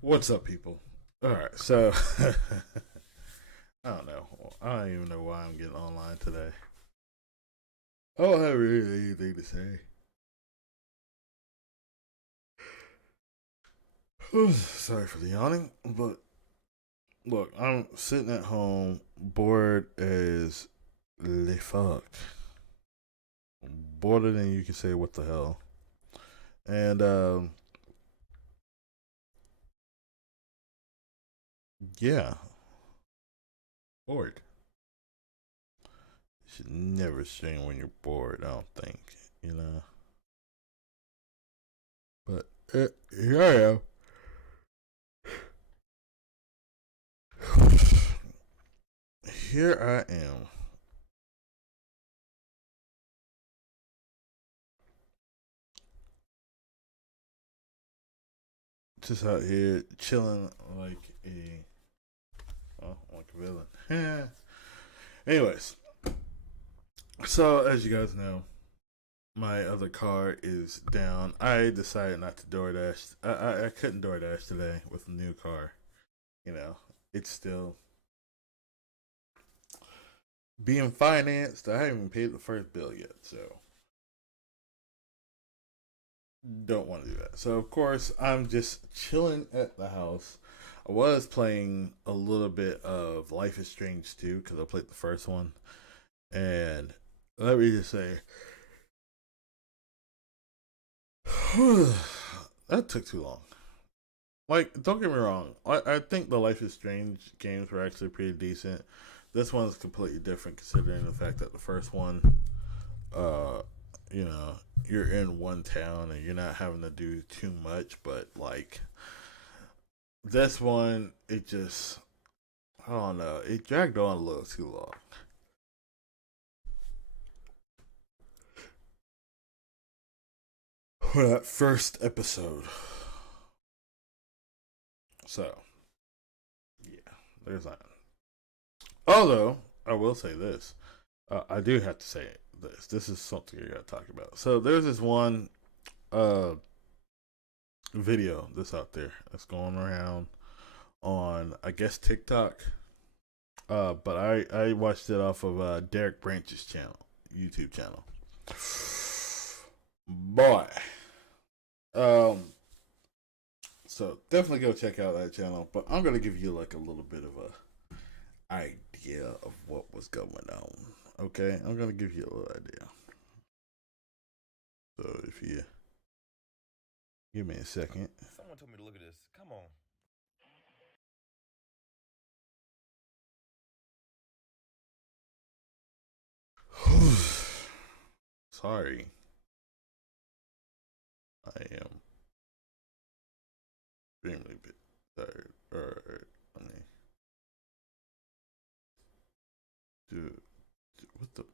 What's up, people? All right, so I don't know. I don't even know why I'm getting online today. I don't have really anything to say. Sorry for the yawning, but look, I'm sitting at home, bored as le fuck. Bored than you can say what the hell. And yeah, bored. You should never stream when you're bored. I don't think, you know. But here I am. Here I am. Just out here chilling like a villain. Anyways, so as you guys know, my other car is down. I decided not to DoorDash. I couldn't DoorDash today with a new car. You know, it's still being financed. I haven't even paid the first bill yet, so don't want to do that. So of course I'm just chilling at the house. I was playing a little bit of Life is Strange 2 because I played the first one, and let me just say, that took too long. Like, don't get me wrong. I think the Life is Strange games were actually pretty decent. This one's completely different considering the fact that the first one, uh, you know, you're in one town and you're not having to do too much. But like this one, it just, I don't know, it dragged on a little too long. For that first episode. So, yeah, there's that. Although, I will say this. I do have to say this. This is something you got to talk about. So, there's this one uh, video that's out there that's going around on, I guess, TikTok. But I watched it off of Derrick Branch's channel, YouTube channel. Boy. Um, so definitely go check out that channel. But I'm gonna give you like a little bit of a idea of what was going on. Okay, I'm gonna give you a little idea. So if you give me a second. Someone told me to look at this. Come on. Sorry, I am extremely bit tired. Alright, let me do what the.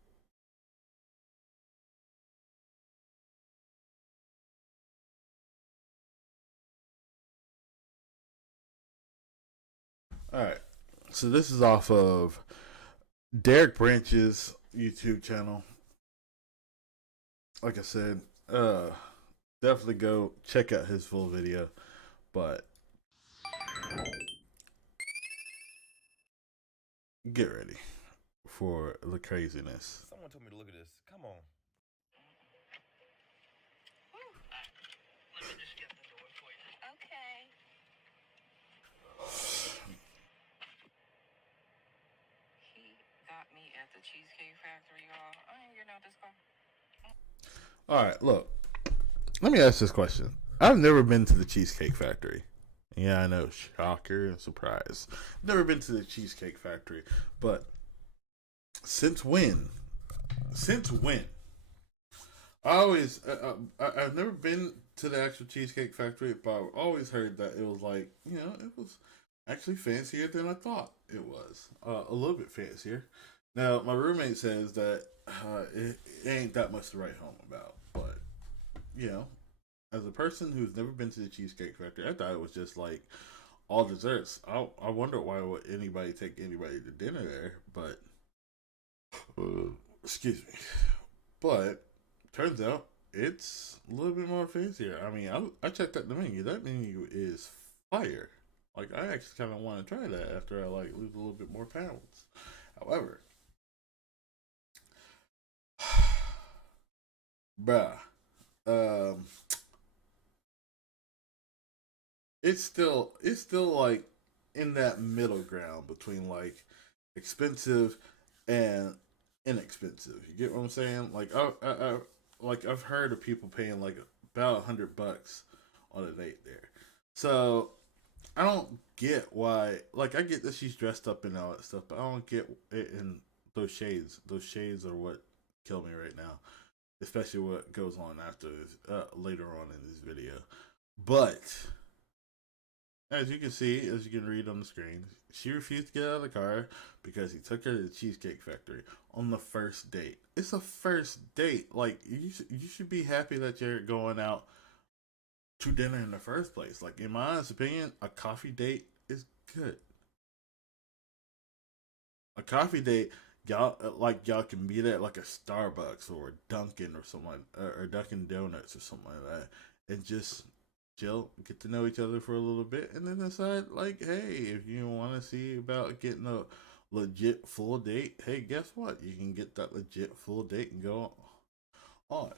Alright, so this is off of Derrick Branch's YouTube channel. Like I said, definitely go check out his full video. But get ready for the craziness. Someone told me to look at this. Come on. Let me just get the door for you. Okay. He got me at the Cheesecake Factory, y'all. I ain't getting out this car. All right, look. Let me ask this question. I've never been to the Cheesecake Factory. Yeah, I know. Shocker and surprise. Never been to the Cheesecake Factory. But since when? Since when? I've never been to the actual Cheesecake Factory, but I've always heard that it was like, you know, it was Actually, fancier than I thought it was. A little bit fancier. Now, my roommate says that it ain't that much to write home about, but you know, as a person who's never been to the Cheesecake Factory, I thought it was just like all desserts. I wonder why would anybody take anybody to dinner there, but excuse me. But turns out it's a little bit more fancier. I mean, I checked out the menu. That menu is fire. Like I actually kind of want to try that after I like lose a little bit more pounds. However, bruh, um, it's still like in that middle ground between like expensive and inexpensive. You get what I'm saying? Like like I've heard of people paying like about $100 on a date there. So I don't get why. Like I get that she's dressed up and all that stuff, but I don't get it in those shades. Those shades are what kill me right now, especially what goes on after this, later on in this video. But as you can see, as you can read on the screen, she refused to get out of the car because he took her to the Cheesecake Factory on the first date. It's a first date. Like you should be happy that you're going out to dinner in the first place. Like in my honest opinion, a coffee date is good. A coffee date, y'all can be there at like a Starbucks or a Dunkin' or something, or Dunkin' Donuts or something like that, and just chill, get to know each other for a little bit, and then decide like, hey, if you want to see about getting a legit full date, hey, guess what? You can get that legit full date and go on.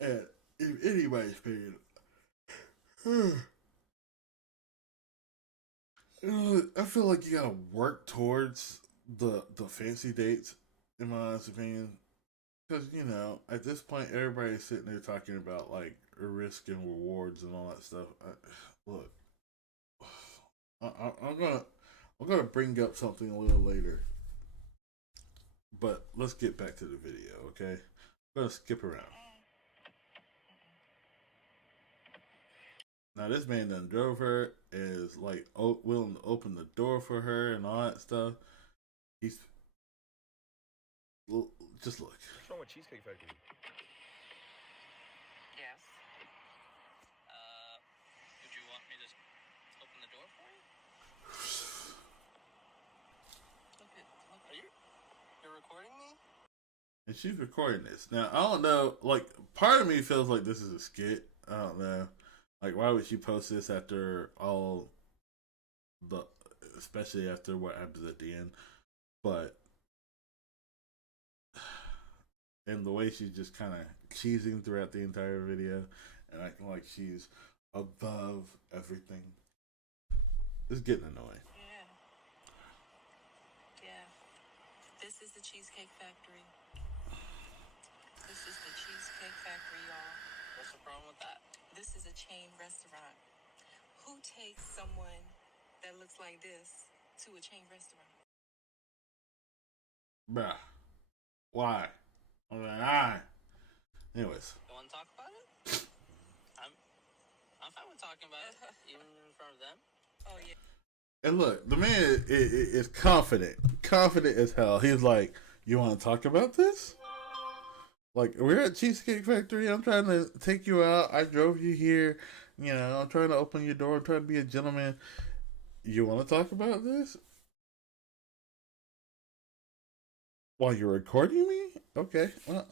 And if anybody's paying, I feel like you gotta work towards the fancy dates, in my honest opinion. Because at this point, everybody's sitting there talking about like risk and rewards and all that stuff. Look, I'm gonna bring up something a little later, but let's get back to the video, okay? I'm gonna skip around. Now this man done drove her, is like willing to open the door for her and all that stuff. He's just look. What's wrong with Cheesecake Factory? Yes. Did you want me to open the door for you? Are you're recording me? And she's recording this. Now I don't know. Like part of me feels like this is a skit. I don't know. Like why would she post this after all the, especially after what happens at the end? But and the way she's just kind of cheesing throughout the entire video and acting like she's above everything. It's getting annoying. Yeah. Yeah. This is the Cheesecake Factory. This is the Cheesecake Factory, y'all. What's the problem with that? This is a chain restaurant. Who takes someone that looks like this to a chain restaurant? Bruh. Why? I'm like, anyways. You want to talk about it? I'm fine with talking about it, even in front of them. Oh, yeah. And look, the man is confident. Confident as hell. He's like, you want to talk about this? Like, we're at Cheesecake Factory. I'm trying to take you out. I drove you here. I'm trying to open your door. I'm trying to be a gentleman. You want to talk about this? While you're recording me? Okay. Well,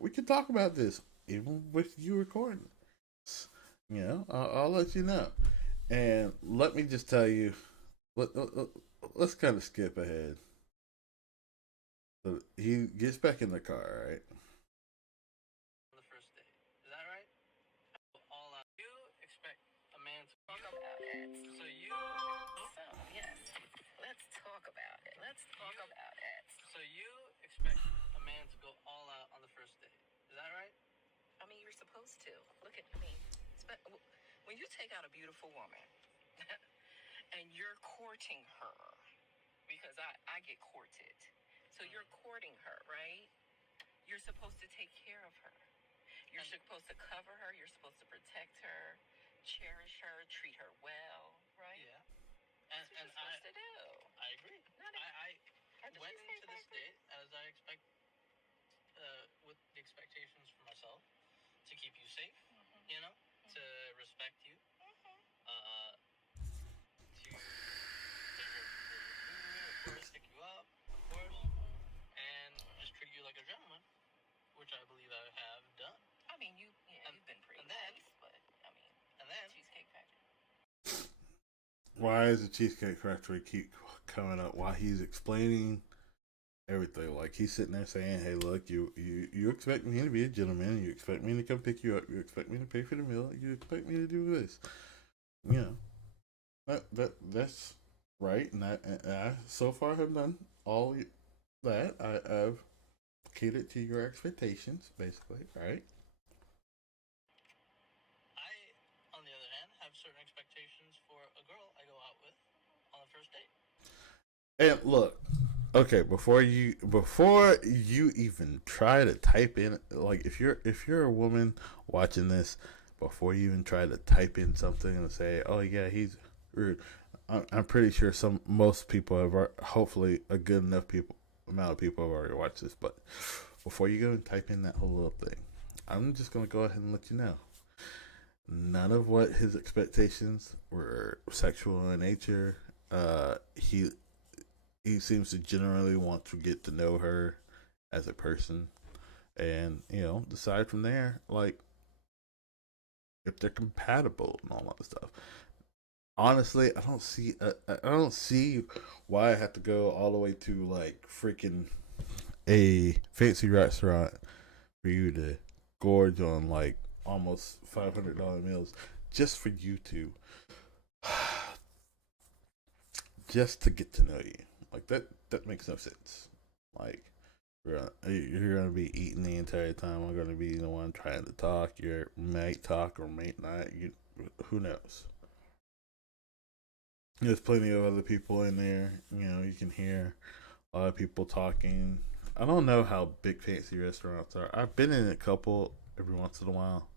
we can talk about this. Even with you recording. I'll let you know. And let me just tell you, let's kind of skip ahead. So he gets back in the car, right? On the first date. Is that right? All out. You expect a man to talk about it. So Yes. Let's talk about it. Let's talk about it. So you expect a man to go all out on the first date. Is that right? I mean, you're supposed to. When you take out a beautiful woman and you're courting her, because I get courted. So you're courting her, right? You're supposed to take care of her. You're supposed to cover her. You're supposed to protect her, cherish her, treat her well, right? Yeah. At the went Cheesecake into this Factory? date as I expect, with the expectations for myself to keep you safe, you know, to respect you, to deliver food, of course, pick you up, of course, and just treat you like a gentleman, which I believe I have done. I mean, you've been pretty and then- nice, but I mean, And then, Cheesecake Factory. Why does the Cheesecake Factory keep coming up while he's explaining everything? Like he's sitting there saying, "Hey, look, you expect me to be a gentleman. You expect me to come pick you up. You expect me to pay for the meal. You expect me to do this." You know, that's right. And I so far have done all that. I've catered to your expectations, basically, right? I, on the other hand, have certain expectations for a girl I go out with on the first date. And look, okay, before you even try to type in, like, if you're a woman watching this, before you even try to type in something and say, "Oh yeah, he's rude," I'm pretty sure most people have, hopefully a good enough amount of people have already watched this. But before you go and type in that whole little thing, I'm just gonna go ahead and let you know. None of what his expectations were sexual in nature. He seems to generally want to get to know her as a person, and decide from there, like, if they're compatible and all that stuff. Honestly, I don't see why I have to go all the way to like freaking a fancy restaurant for you to gorge on like almost $500 meals just for you to just to get to know you. Like that makes no sense. Like you're gonna be eating the entire time. I'm gonna be the one trying to talk. You might talk or might not. Who knows? There's plenty of other people in there. You can hear a lot of people talking. I don't know how big fancy restaurants are. I've been in a couple every once in a while.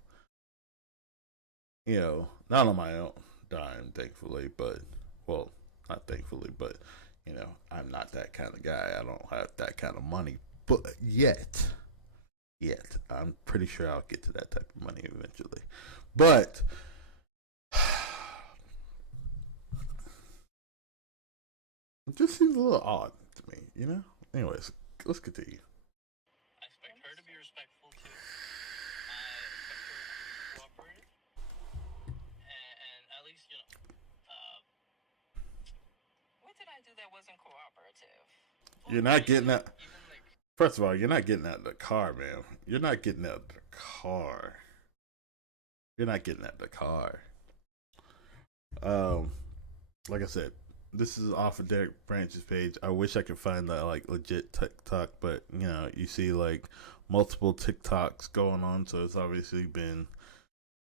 Not on my own dime, thankfully, but, well, not thankfully, but, I'm not that kind of guy. I don't have that kind of money, but yet, I'm pretty sure I'll get to that type of money eventually. But it just seems a little odd to me, Anyways, let's continue. I expect her to be respectful too. I expect her to be cooperative, and at least What did I do that wasn't cooperative? You're not getting that. even like First of all, you're not getting out of the car, man. You're not getting out of the car. You're not getting out of the car. Like I said, this is off of Derrick Branch's page. I wish I could find that like legit TikTok, but you see like multiple TikToks going on, so it's obviously been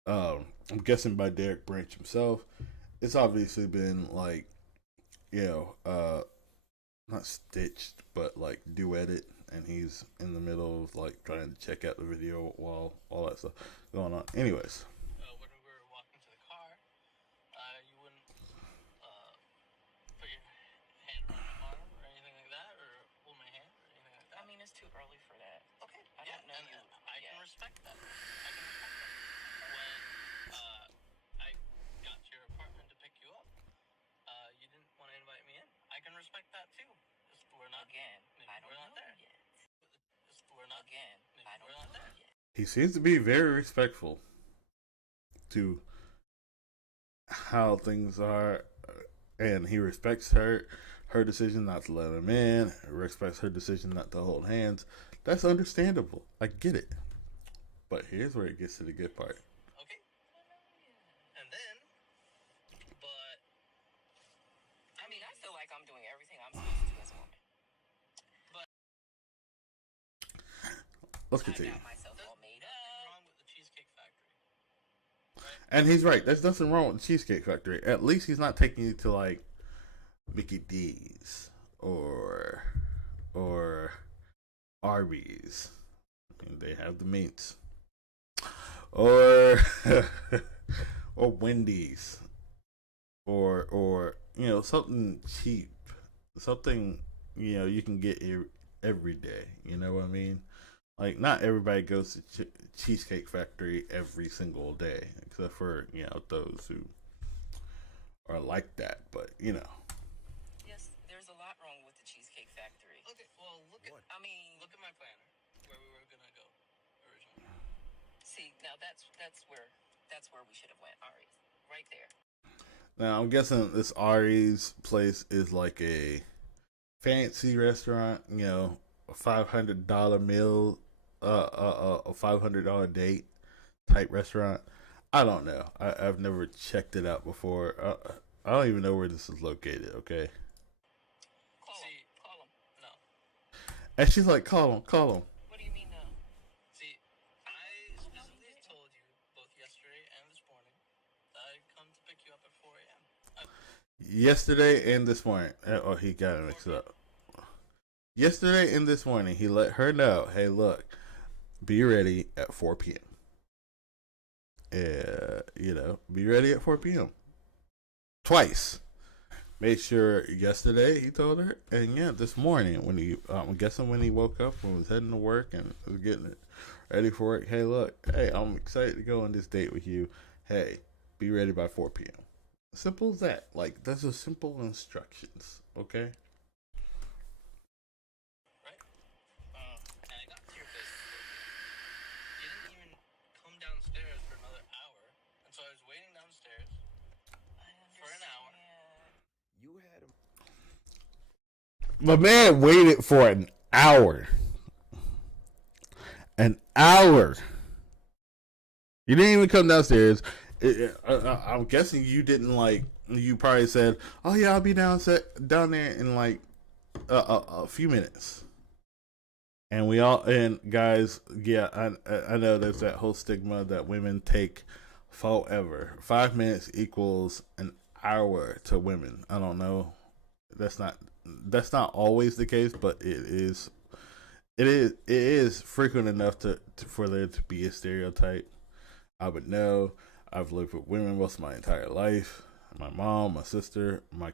I'm guessing by Derrick Branch himself. It's obviously been like, not stitched, but like duetted, and he's in the middle of like trying to check out the video while all that stuff going on. Anyways, when we were walking to the car, you wouldn't put your hand around my arm or anything like that, or hold my hand or anything like that. I mean, it's too early for that. Okay, I don't know you. I can respect that. When I got to your apartment to pick you up, you didn't want to invite me in. I can respect that too. Just we're not Again, I don't we're know not there. yet. Just we're not Again, I don't we're know not there. yet. he seems to be very respectful to how things are, and he respects her decision not to let him in. Respects her decision not to hold hands. That's understandable. I get it. But here's where it gets to the good part. Okay. And then, but I mean, I feel like I'm doing everything I'm supposed to do as a woman. Let's I continue. got myself all made nothing up. wrong with the Cheesecake Factory. And he's right. There's nothing wrong with the Cheesecake Factory. At least he's not taking you to like Mickey D's or Arby's. I mean, they have the meats. Or or Wendy's. Or something cheap. Something you can get every day. You know what I mean? Like, not everybody goes to Cheesecake Factory every single day, except for those who are like that. But Yes, there's a lot wrong with the Cheesecake Factory. Okay, well, What? I mean, look at my planner, where we were gonna go originally. see, now that's where we should have went. Ari, right there. now I'm guessing this Ari's place is like a fancy restaurant. A $500 meal, a $500 date type restaurant. I don't know. I've never checked it out before. I don't even know where this is located. Okay, Call See, him. Call him. no. and she's like, call him, call him. What do you mean no? See, I specifically told you both yesterday and this morning that I'd come to pick you up at 4 a.m. Yesterday and this morning. Oh, he got it mixed up. Yesterday and this morning, he let her know, hey, look, be ready at 4 p.m. Be ready at 4 p.m. Twice. Made sure yesterday he told her, and this morning I'm guessing when he woke up and was heading to work and was getting it ready for work. Hey, look, hey, I'm excited to go on this date with you. Hey, be ready by 4 p.m. Simple as that. Like, those are simple instructions. Okay. And I got to your place at 4 p.m. You didn't even come downstairs for another hour, and so I was waiting downstairs. I For an hour. understand. You had him. My man waited for an hour. An hour. You didn't even come downstairs. I'm guessing you didn't you probably said, "Oh yeah, I'll be down there in like a few minutes." And guys, yeah, I know there's that whole stigma that women take forever. 5 minutes equals an hour to women. I don't know. That's not always the case, but it is. It is frequent enough for there to be a stereotype. I would know. I've lived with women most of my entire life. My mom, my sister, my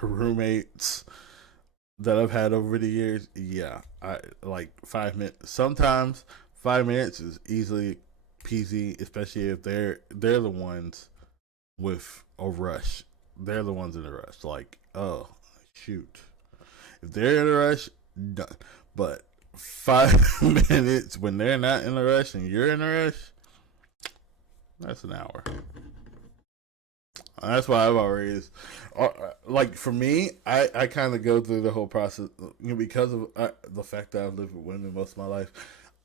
roommates that I've had over the years. Yeah, I like 5 minutes. Sometimes 5 minutes is easily peasy, especially if they're the ones with a rush. They're the ones in a rush. Like, oh shoot, if they're in a rush, done. But 5 minutes when they're not in a rush and you're in a rush, that's an hour. That's why I've always, like, for me, I kind of go through the whole process because of the fact that I've lived with women most of my life.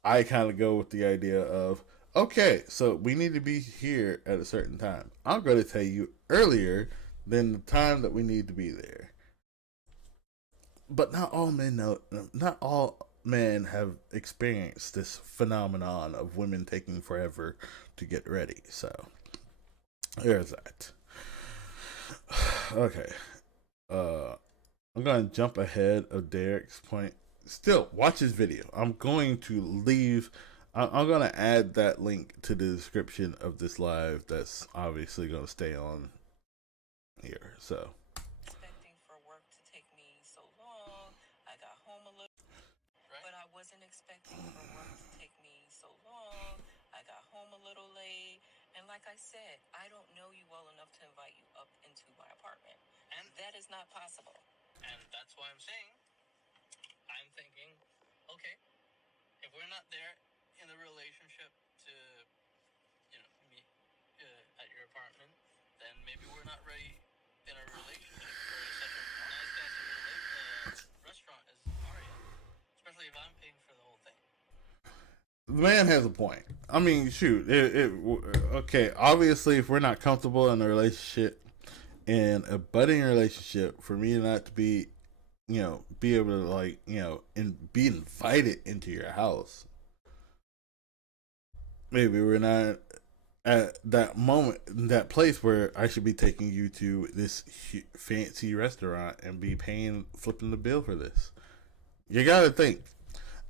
I kind of go with the idea of, okay, so we need to be here at a certain time. I'm going to tell you earlier than the time that we need to be there. But not all men know. Not all men have experienced this phenomenon of women taking forever to get ready. So there's that. Okay. I'm gonna jump ahead of Derrick's point. Still, watch his video. I'm going to leave. I'm gonna add that link to the description of this live. That's obviously gonna stay on here. So. Expecting for work to take me so long. I got home a little, Right? but I wasn't expecting for work to take me so long. I got home a little late, and like I said, I don't know you well enough to invite you up into my apartment, and that is not possible. And that's why I'm saying, I'm thinking, okay, if we're not there in the relationship to, meet at your apartment, then maybe we're not ready in a relationship for such a nice fancy restaurant as Aria, especially if I'm paying for the whole thing. The man has a point. I mean, shoot. Okay, obviously, if we're not comfortable in a relationship, in a budding relationship, for me not to be, be able to and be invited into your house, maybe we're not at that moment, that place where I should be taking you to this fancy restaurant and be flipping the bill for this. You gotta think.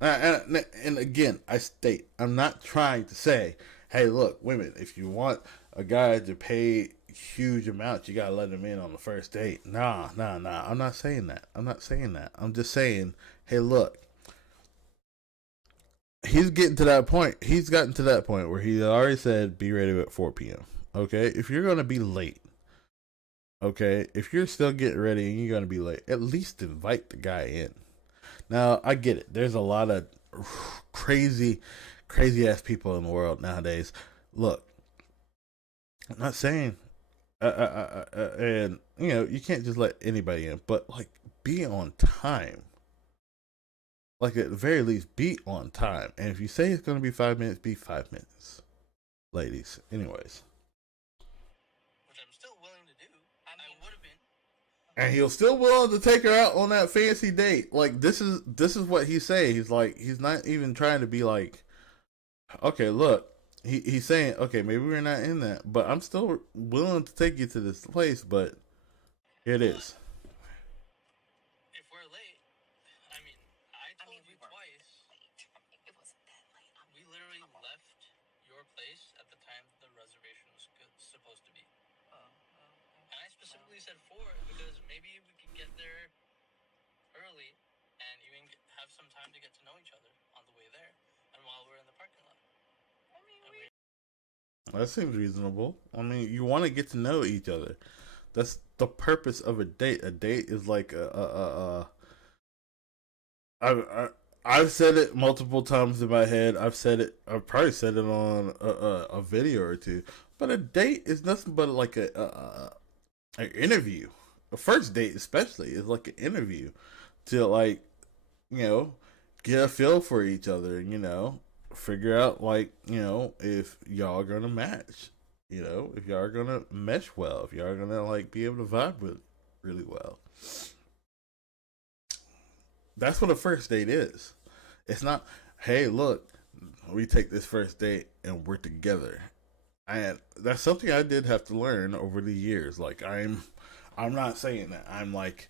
And again, I state, I'm not trying to say, hey, look, women, if you want a guy to pay huge amounts, you gotta let him in on the first date. Nah. I'm not saying that. I'm just saying, hey, look, he's getting to that point. He's gotten to that point where he already said, be ready at 4 p.m. Okay? If you're gonna be late, okay, if you're still getting ready and you're gonna be late, at least invite the guy in. Now, I get it. There's a lot of crazy ass people in the world nowadays. Look, I'm not saying, and you can't just let anybody in, but like, be on time. Like, at the very least, be on time. And if you say it's going to be 5 minutes, be 5 minutes, ladies. Anyways, which I'm still willing to do. I would have been. and he'll still willing to take her out on that fancy date. Like, this is what he's saying. He's like, he's not even trying to be like, okay, look. He's saying, okay, maybe we're not in that, but I'm still willing to take you to this place, but here it is. If we're late, I mean, I told you we weren't twice. late. It wasn't that late. We literally left your place at the time the reservation was supposed to be. And I specifically said 4 because maybe we can get there early and even have some time to get to know each other on the way there and while we're in the parking lot. That seems reasonable. I mean, you want to get to know each other. That's the purpose of a date. A date is like I've said it multiple times in my head. I've probably said it on a video or two. But a date is nothing but like an interview. A first date, especially, is like an interview to, like, get a feel for each other. Figure out, like, if y'all are gonna match, if y'all are gonna mesh well, if y'all are gonna, like, be able to vibe with really well. That's what a first date is. It's not, hey, look, we take this first date and we're together. And that's something I did have to learn over the years. Like, I'm not saying that I'm like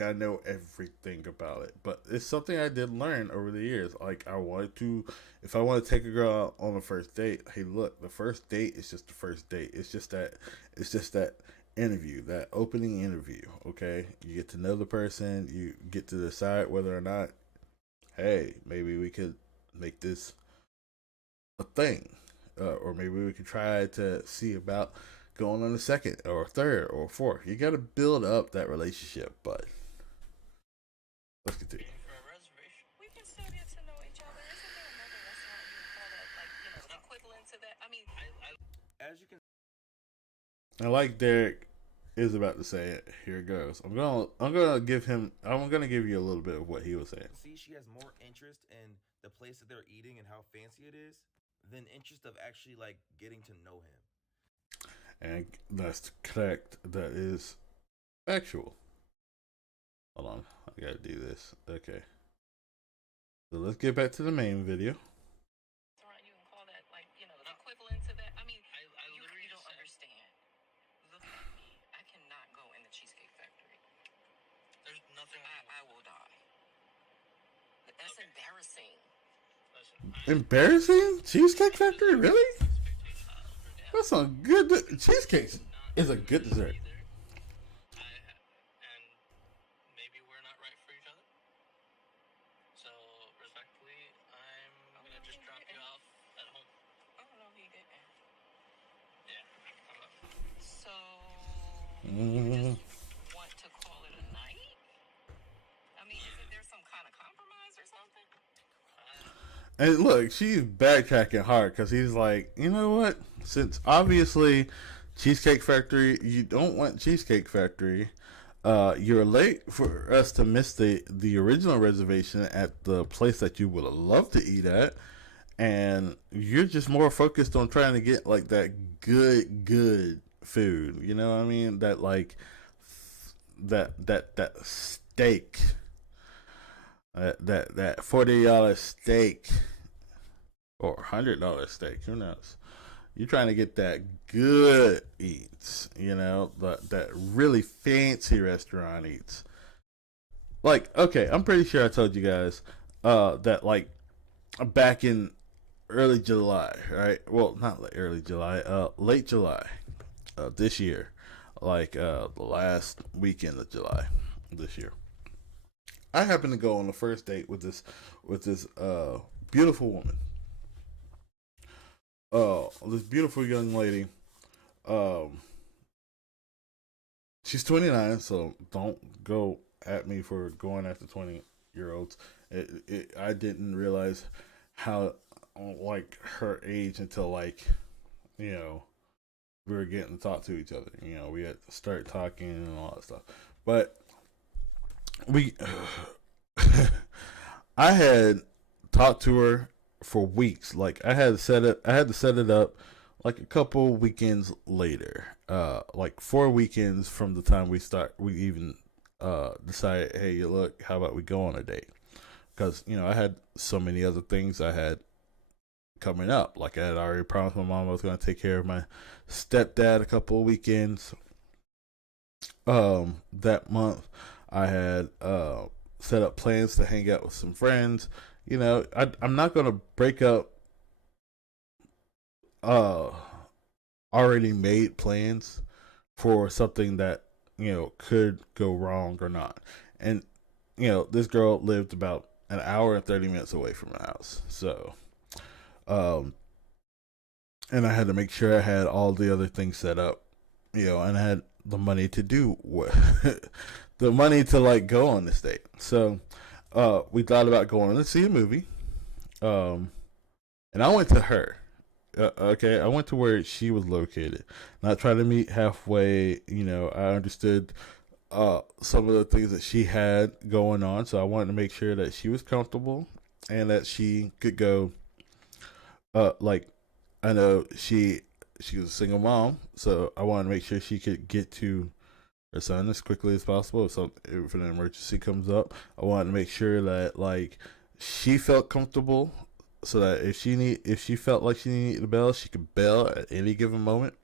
I know everything about it, but it's something I did learn over the years. Like, if I want to take a girl out on a first date, hey, look, the first date is just the first date. It's just that interview, that opening interview. Okay, you get to know the person, you get to decide whether or not, hey, maybe we could make this a thing, or maybe we could try to see about going on a second or a third or a fourth. You got to build up that relationship, but let's continue. For a reservation. We can still get to know each other. Isn't there another restaurant you would call that, like, equivalent to that? I mean, As you can And like Derrick is about to say it, here it goes. I'm gonna give you a little bit of what he was saying. see, she has more interest in the place that they're eating and how fancy it is than interest of actually, like, getting to know him. And that's correct. That is factual. Hold on, I gotta do this. Okay. So let's get back to the main video. you can call that, like, equivalent to that. I mean, I literally you don't said- understand. Look at me. I cannot go in the Cheesecake Factory. There's nothing I will die. That's Okay. embarrassing. Listen, Embarrassing? Cheesecake Factory? Really? expectations for them. That's some good cheesecakes. Is a good dessert. And maybe we're not right for each other. So, respectfully, I'm gonna just drop you off at home. Oh, no, he didn't. Yeah. So, Mm. you just want to call it a night? I mean, isn't there some kind of compromise or something? And look, she's backtracking hard because he's like, you know what? Since obviously Cheesecake Factory, you don't want Cheesecake Factory. You're late for us to miss the original reservation at the place that you would have loved to eat at, and you're just more focused on trying to get like that good food. You know what I mean? That like that steak. That $40 steak or $100 steak, who knows? You're trying to get that good eats, that really fancy restaurant eats. Like, okay, I'm pretty sure I told you guys that, like, back in early July, right? Well, not like early July, late July, this year, like the last weekend of July this year. I happened to go on the first date with this beautiful woman. This beautiful young lady. Um, she's 29, so don't go at me for going after 20-year olds. I didn't realize how like her age until like you know we were getting to talk to each other. You know, we had to start talking and all that stuff. But we, I had talked to her for weeks. Like I had to set it up like a couple weekends later. Like 4 weekends from the time we even decided, hey, look, how about we go on a date? Because I had so many other things I had coming up. Like I had already promised my mom I was going to take care of my stepdad a couple of weekends. That month I had set up plans to hang out with some friends. I'm not going to break up uh already made plans for something that could go wrong or not. And this girl lived about an hour and 30 minutes away from the house. So um and I had to make sure I had all the other things set up, and I had the money to do what the money to like go on this date. So we thought about going to see a movie. And I went to her. Okay, I went to where she was located. Not trying to meet halfway. I understood some of the things that she had going on, so I wanted to make sure that she was comfortable and that she could go. Like I know she was a single mom, so I wanted to make sure she could get to her son as quickly as possible. If an emergency comes up, I wanted to make sure that like she felt comfortable, so that if she felt like she needed to bail, she could bail at any given moment.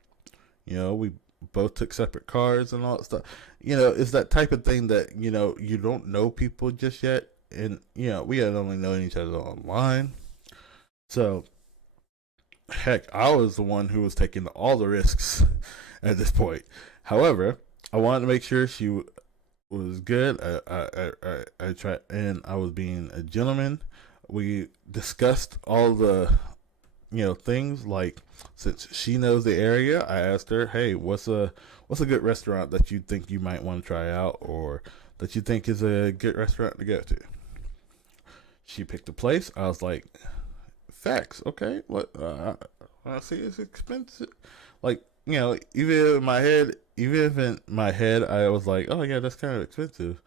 We both took separate cars and all that stuff. It's that type of thing that you don't know people just yet, and we had only known each other online, so heck, I was the one who was taking all the risks at this point. However, I wanted to make sure she was good. I tried, and I was being a gentleman. We discussed all the things, like since she knows the area, I asked her, hey, what's a good restaurant that you think you might want to try out, or that you think is a good restaurant to go to? She picked a place. I was like, facts, okay. What I see it's expensive. Like, even if in my head I was like, oh yeah, that's kind of expensive.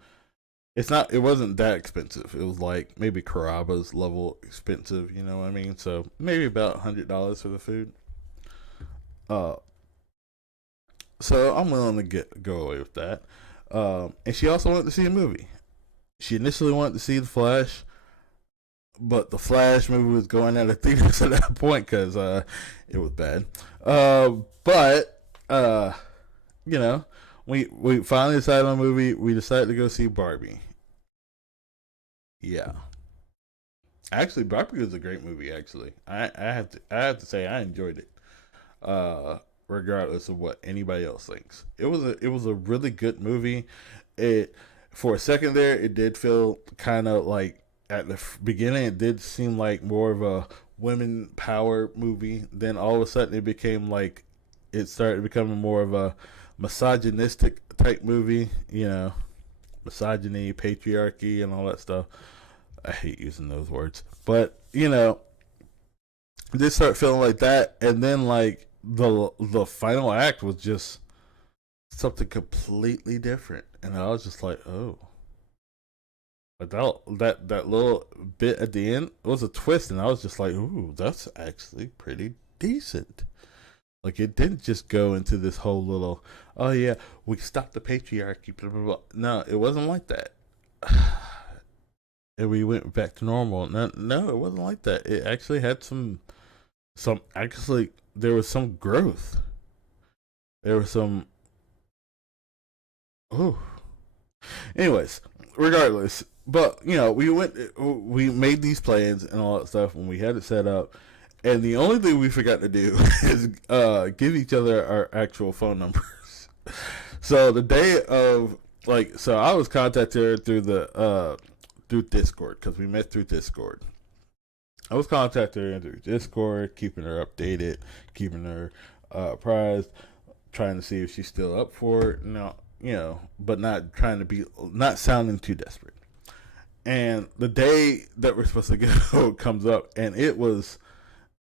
It wasn't that expensive. It was like maybe Carrabba's level expensive, you know what I mean? So maybe about $100 for the food. Uh so I'm willing to go away with that. And she also wanted to see a movie. She initially wanted to see The Flash, but the Flash movie was going out of theaters at that point because it was bad. But we finally decided on a movie. We decided to go see Barbie. Yeah, actually, Barbie was a great movie. Actually, I have to say I enjoyed it. Regardless of what anybody else thinks, it was a really good movie. It For a second there, it did feel kind of like at the beginning, it did seem like more of a women power movie. Then all of a sudden, it started becoming more of a misogynistic type movie. Misogyny, patriarchy, and all that stuff. I hate using those words, but it did start feeling like that. And then like the final act was just something completely different, and I was just like, oh. But that little bit at the end was a twist, and I was just like, ooh, that's actually pretty decent. Like, it didn't just go into this whole little, oh yeah, we stopped the patriarchy, blah blah blah. No, it wasn't like that. And we went back to normal. No, it wasn't like that. It actually had some actually there was some growth. There was some. Oh. Anyways, regardless, but we made these plans and all that stuff, and we had it set up, And the only thing we forgot to do is give each other our actual phone numbers. So the day of, like, so I was contacting her through through Discord, because we met through Discord. I was contacting her through Discord, keeping her updated, keeping her apprised, trying to see if she's still up for it. No, but not sounding too desperate. And the day that we're supposed to go comes up, and it was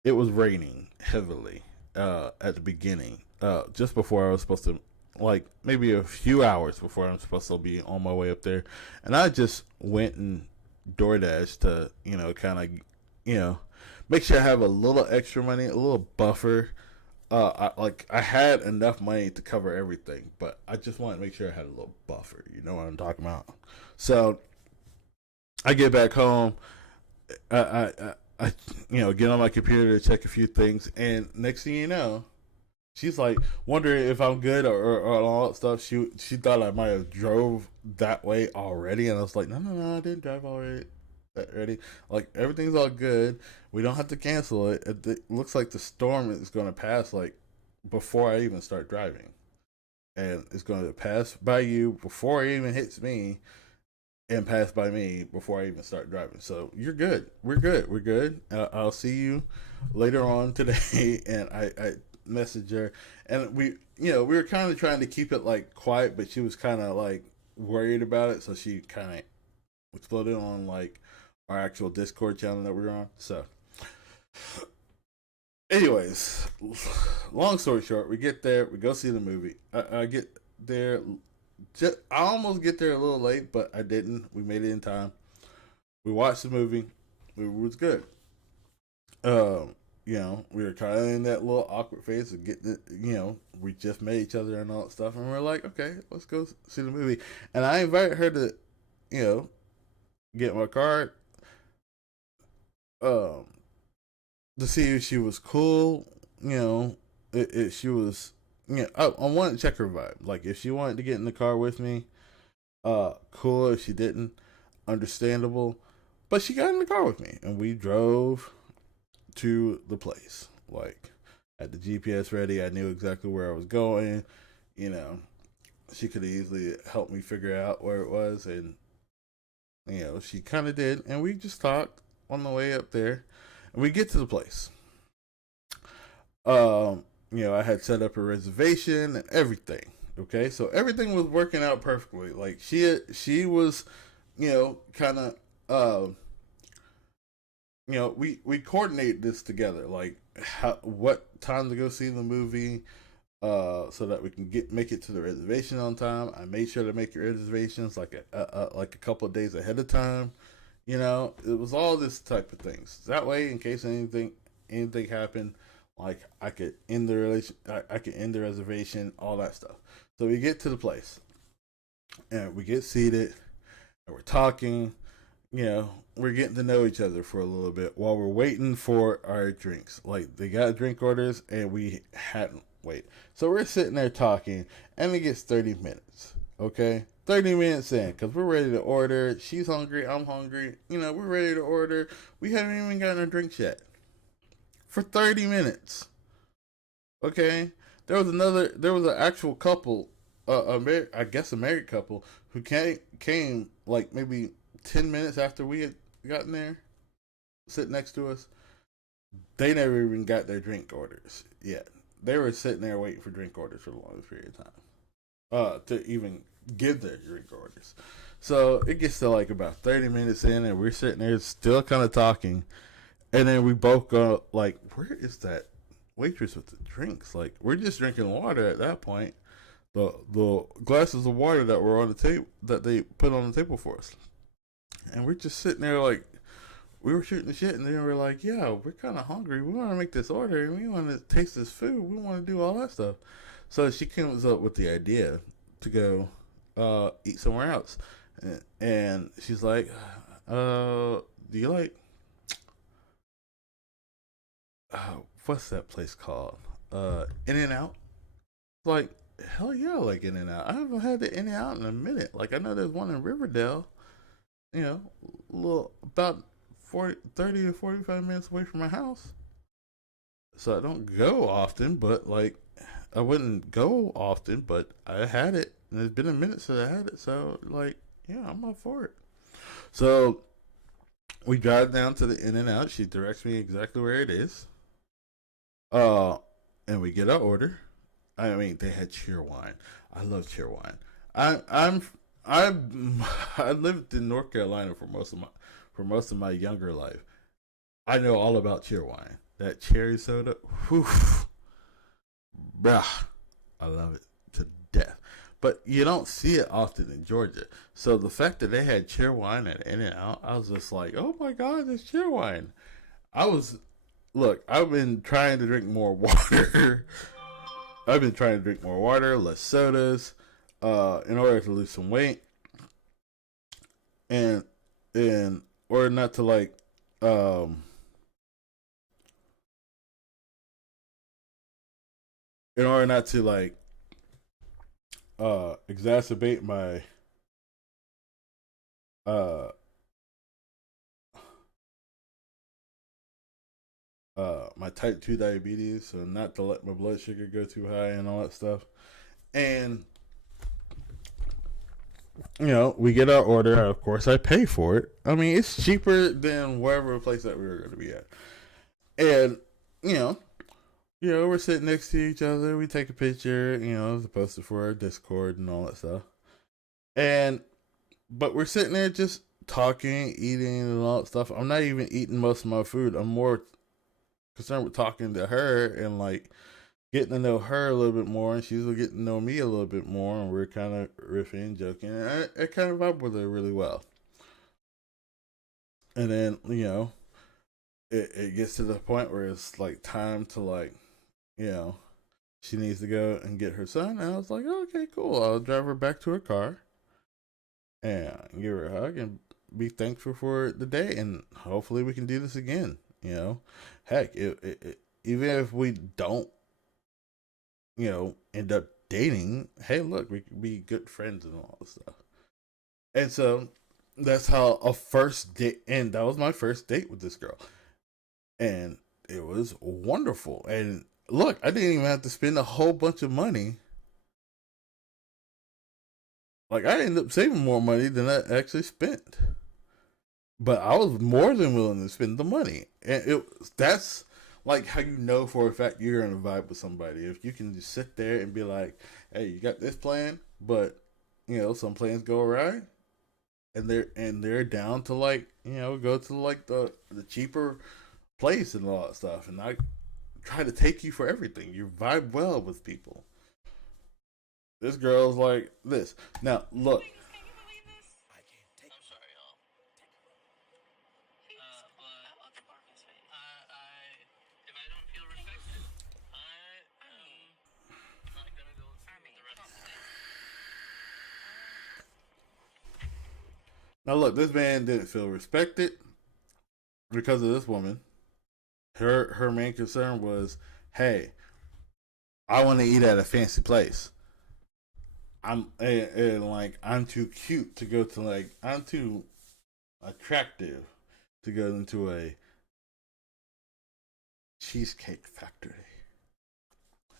raining heavily at the beginning, just before I was supposed to, like maybe a few hours before I'm supposed to be on my way up there. And I just went and DoorDash to, kind of, make sure I have a little extra money, a little buffer. I had enough money to cover everything, but I just wanted to make sure I had a little buffer. You know what I'm talking about? So I get back home. I get on my computer to check a few things, and next thing you know, she's like wondering if I'm good or all that stuff. She thought I might have drove that way already, and I was like, no, I didn't drive already. Like, everything's all good. We don't have to cancel it. It looks like the storm is going to pass like before I even start driving, and it's going to pass by you before it even hits me, and pass by me before I even start driving. So you're good. We're good. I'll see you later on today. And I messaged her, and we were kind of trying to keep it like quiet, but she was kind of like worried about it, so she kind of exploded on like our actual Discord channel that we're on. So anyways, long story short, we get there, we go see the movie. I get there, I almost get there a little late, but I didn't. We made it in time. We watched the movie. It was good. We were kind of in that little awkward phase of getting it, we just met each other and all that stuff, and we're like, okay, let's go see the movie. And I invited her to, get my card, to see if she was cool, if she was, I wanted to check her vibe. Like, if she wanted to get in the car with me, cool. If she didn't, understandable. But she got in the car with me, and we drove to the place. Like, had the GPS ready. I knew exactly where I was going. She could easily help me figure out where it was, and she kind of did. And we just talked on the way up there, and we get to the place. I had set up a reservation and everything. Okay, so everything was working out perfectly. Like, she was, kind of, we coordinate this together. Like, what time to go see the movie, so that we can make it to the reservation on time. I made sure to make your reservations like a couple of days ahead of time. It was all this type of things. That way, in case anything happened, like, I could end the reservation, all that stuff. So we get to the place, and we get seated, and we're talking. We're getting to know each other for a little bit while we're waiting for our drinks. Like, they got drink orders, and we hadn't waited. So we're sitting there talking, and it gets 30 minutes. Okay? 30 minutes in, because we're ready to order. She's hungry. I'm hungry. We're ready to order. We haven't even gotten our drinks yet. For 30 minutes. Okay? There was an actual couple, I guess a married couple, who came like maybe 10 minutes after we had gotten there, sit next to us. They never even got their drink orders yet. They were sitting there waiting for drink orders for the longest period of time, to even give their drink orders. So it gets to like about 30 minutes in, and we're sitting there still kind of talking. And then we both go like, where is that waitress with the drinks? Like, we're just drinking water at that point. The glasses of water that were on the table, that they put on the table for us. And we're just sitting there like, we were shooting the shit, and then we're like, yeah, we're kind of hungry. We want to make this order, and we want to taste this food. We want to do all that stuff. So she comes up with the idea to go eat somewhere else. And she's like, do you like, what's that place called? In-N-Out? Like, hell yeah, like In-N-Out. I haven't had the In-N-Out in a minute. Like, I know there's one in Riverdale, a little about 30 to 45 minutes away from my house. So I don't go often, but like I wouldn't go often, but I had it, and it's been a minute since I had it. So like, yeah, I'm up for it. So we drive down to the In and Out. She directs me exactly where it is. Uh, and we get our order. I mean, they had cheer wine. I love cheer wine. I'm I I lived in North Carolina for most of my younger life. I know all about cheer wine. That cherry soda, whew, bruh, I love it to death. But you don't see it often in Georgia. So the fact that they had cheer wine at In and Out, I was just like, oh my god, there's cheer wine. I was look. I've been trying to drink more water. I've been trying to drink more water, less sodas, in order to lose some weight, and in order not to um, in order not to exacerbate uh my type 2 diabetes, so not to let my blood sugar go too high and all that stuff. And we get our order. Of course, I pay for it. I mean, it's cheaper than wherever place that we were going to be at. And you know, we're sitting next to each other. We take a picture. As opposed to for our Discord and all that stuff. And but we're sitting there just talking, eating, and all that stuff. I'm not even eating most of my food. I'm more concerned with talking to her and like getting to know her a little bit more, and she's getting to know me a little bit more, and we're kind of riffing, joking, and I kind of vibe with her really well. And then it gets to the point where it's like time to you know she needs to go and get her son, and I was like, okay, cool. I'll drive her back to her car and give her a hug and be thankful for the day, and hopefully we can do this again. Heck, even if we don't end up dating, hey, look, we could be good friends and all this stuff. And so that's how a first date, and that was my first date with this girl. And it was wonderful. And look, I didn't even have to spend a whole bunch of money. Like, I ended up saving more money than I actually spent. But I was more than willing to spend the money. And that's like how you know for a fact you're in a vibe with somebody. If you can just sit there and be like, hey, you got this plan, but some plans go awry, and they're down to go to the cheaper place and all that stuff, and I try to take you for everything. You vibe well with people. This girl's like this. Now look, Can you believe this? I'm sorry, y'all. He just But out of the parking space. if I don't feel respected, I am not gonna go through with the rest of the day. now look, this man didn't feel respected because of this woman. Her main concern was, hey, I want to eat at a fancy place. I'm too cute to go to I'm too attractive to go into a Cheesecake Factory.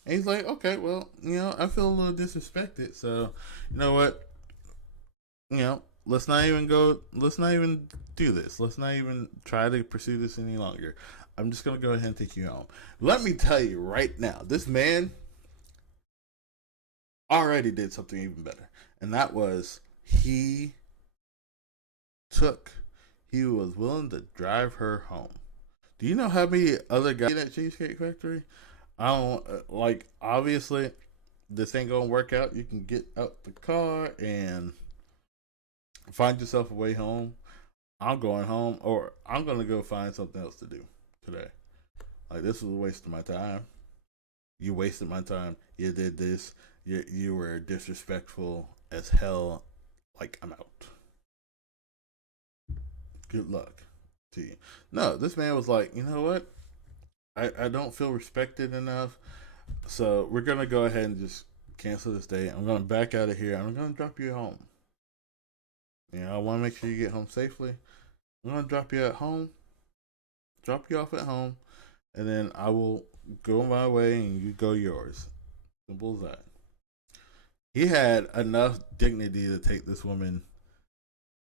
And he's like, okay, well, I feel a little disrespected, so you know what? Let's not even go. Let's not even do this. Let's not even try to pursue this any longer. I'm just gonna go ahead and take you home. Let me tell you right now, this man already did something even better, and that was took he was willing to drive her home. Do you know how many other guys at Cheesecake Factory? I don't obviously this ain't gonna work out. You can get out the car and find yourself a way home. I'm going home, or I'm gonna go find something else to do today. Like, this was a waste of my time. You wasted my time. You did this. You were disrespectful as hell. Like, I'm out. Good luck to you. No, this man was like, you know what? I don't feel respected enough. So we're gonna go ahead and just cancel this day. I'm gonna back out of here. I'm gonna drop you home. I want to make sure you get home safely. I'm gonna drop you at home. Drop you off at home, and then I will go my way and you go yours. Simple as that. He had enough dignity to take this woman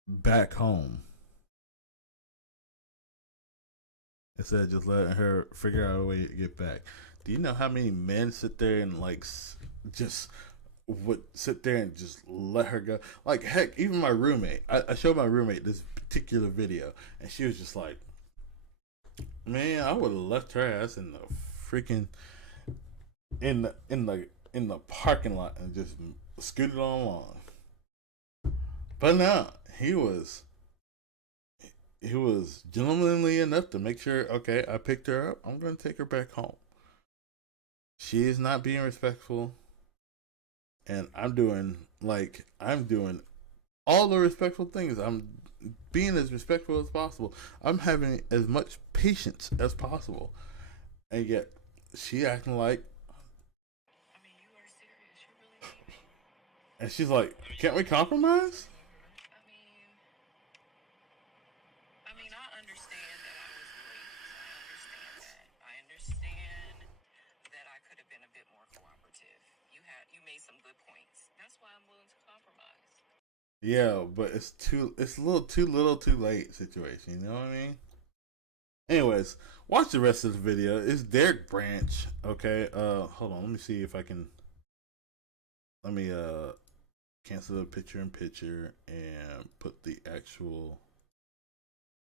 back home instead of just letting her figure out a way to get back. Do you know how many men sit there and like just would sit there and just let her go? Like heck, even my roommate. I showed my roommate this particular video, and she was just like, "Man, I would have left her ass in the freaking in the parking lot and just scooted on along." But no, he was gentlemanly enough to make sure, okay, I picked her up. I'm going to take her back home. She is not being respectful. And I'm doing all the respectful things. I'm being as respectful as possible. I'm having as much patience as possible. And yet, she acting like. I mean, you are serious. You really leaving? And she's like, can't we compromise? I mean, I understand that I was late. I understand that I could have been a bit more cooperative. You made some good points. That's why I'm willing to compromise. Yeah, but it's a little too late situation, you know what I mean? Anyways, watch the rest of the video. It's Derrick Branch, okay? Hold on, let me see if I can cancel the picture in picture and put the actual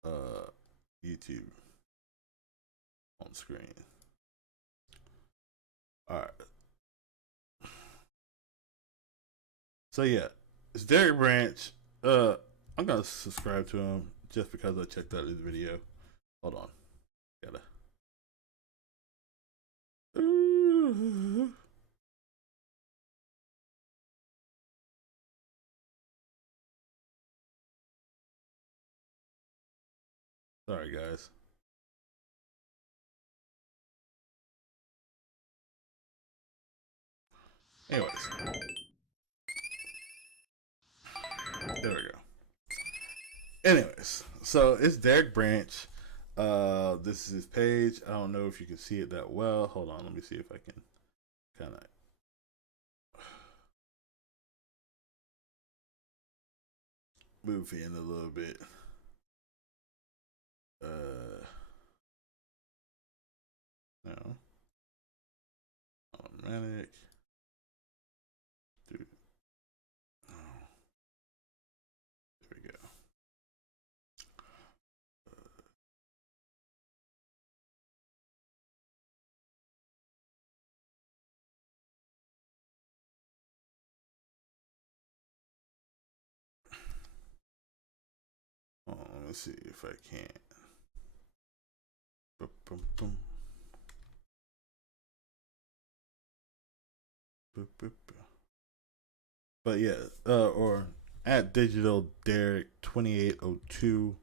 YouTube on screen. Alright. So yeah, it's Derrick Branch. I'm gonna subscribe to him just because I checked out his video. Hold on. Gotta. Sorry, guys. Anyways. There we go. Anyways, so it's Derrick Branch. This is his page. I don't know if you can see it that well. Hold on, let me see if I can kind of. Move in a little bit. No. Automatic. Dude. Oh. There we go. Oh, let me see if I can. Boom, boom, boom. Boop, boop, boop. But yeah, or at Digital Derrick 2802.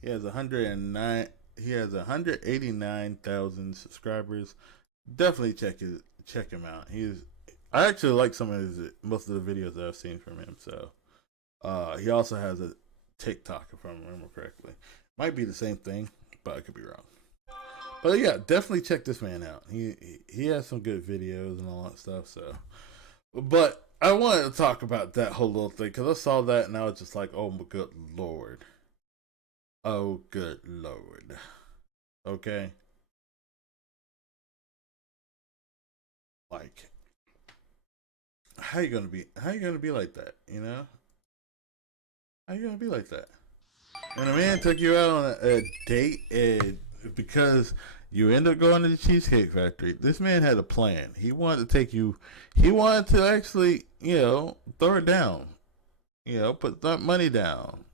He has 109. He has 189,000 subscribers. Definitely check him out. I actually like most of the videos that I've seen from him. So, he also has a TikTok, if I remember correctly. Might be the same thing, but I could be wrong. But yeah, definitely check this man out. He has some good videos and all that stuff. So, but I wanted to talk about that whole little thing because I saw that and I was just like, oh my good lord, oh good lord. Okay, like how you gonna be like that? You know, how you gonna be like that? And a man took you out on a date and because you end up going to the Cheesecake Factory. This man had a plan. He wanted to take you. He wanted to actually, throw it down. Put that money down.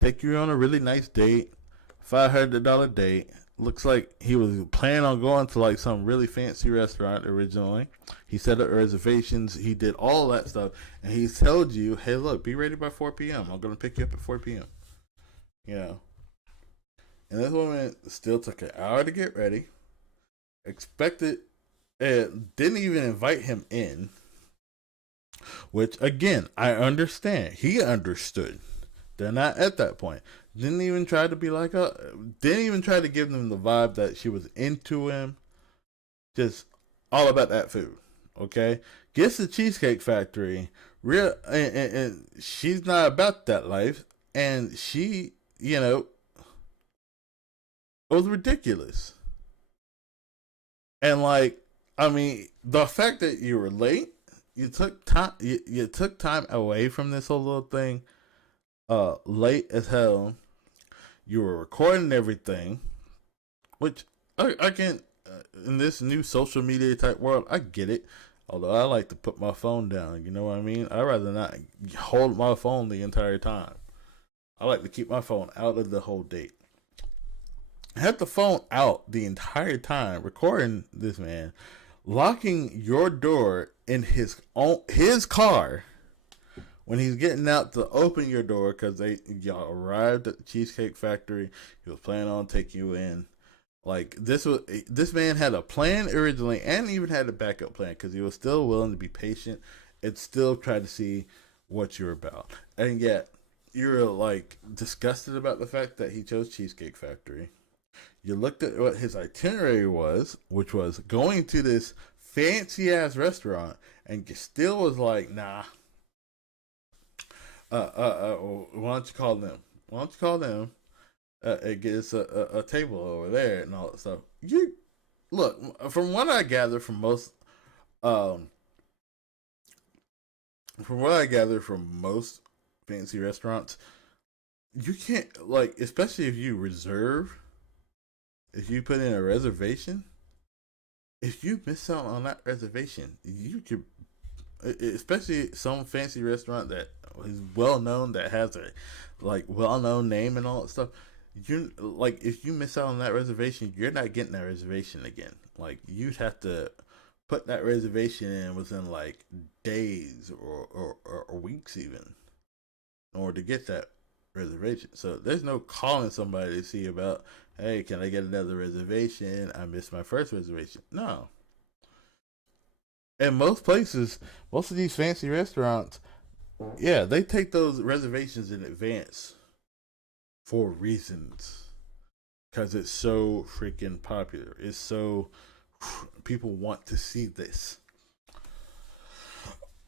Take you on a really nice date, $500 date. Looks like he was planning on going to like some really fancy restaurant originally. He set up reservations. He did all that stuff, and he told you, "Hey, look, be ready by 4 p.m. I'm gonna pick you up at 4 p.m." And this woman still took an hour to get ready. Expected, didn't even invite him in. Which again, I understand. He understood. They're not at that point. Didn't even try to be like didn't even try to give them the vibe that she was into him. just all about that food. Okay, gets to Cheesecake Factory, and she's not about that life, and she, it was ridiculous. And like, I mean, the fact that you were late, you took time away from this whole little thing, late as hell. You were recording everything, which I can, in this new social media type world, I get it. Although I like to put my phone down, you know what I mean? I'd rather not hold my phone the entire time. I like to keep my phone out of the whole date. I had the phone out the entire time recording this man, locking your door in his car when he's getting out to open your door because y'all arrived at the Cheesecake Factory. He was planning on taking you in. Like this man had a plan originally and even had a backup plan because he was still willing to be patient and still try to see what you're about. And yet you're like disgusted about the fact that he chose Cheesecake Factory. You looked at what his itinerary was, which was going to this fancy ass restaurant, and you still was like, nah. Why don't you call them? Why don't you call them? It gets a table over there and all that stuff. You look, from what I gather from um, most fancy restaurants, you can't like, especially if you reserve. If you put in a reservation, if you miss out on that reservation, you could, especially some fancy restaurant that is well known, that has a like well known name and all that stuff. You like, if you miss out on that reservation, you're not getting that reservation again. Like, you'd have to put that reservation in within like days or weeks even in order to get that reservation. So there's no calling somebody to see about, hey, can I get another reservation? I missed my first reservation. No. And most places, most of these fancy restaurants, yeah, they take those reservations in advance for reasons. Because it's so freaking popular. It's so, people want to see this.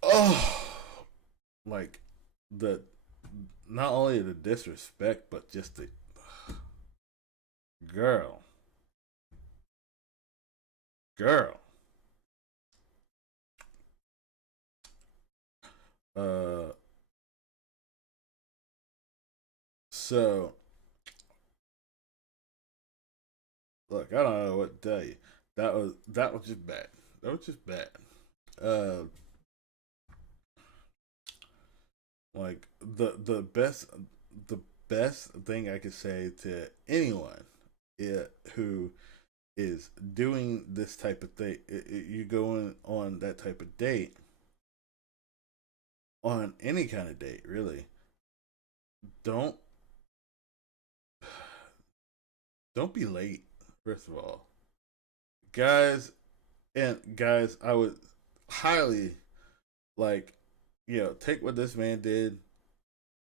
Oh, like the, not only the disrespect, but just the girl. So look, I don't know what to tell you. That was just bad. That was just bad. Uh, like the best thing I could say to anyone, who is doing this type of thing, you going on that type of date, on any kind of date, really. Don't don't be late. First of all, guys, I would highly, like, take what this man did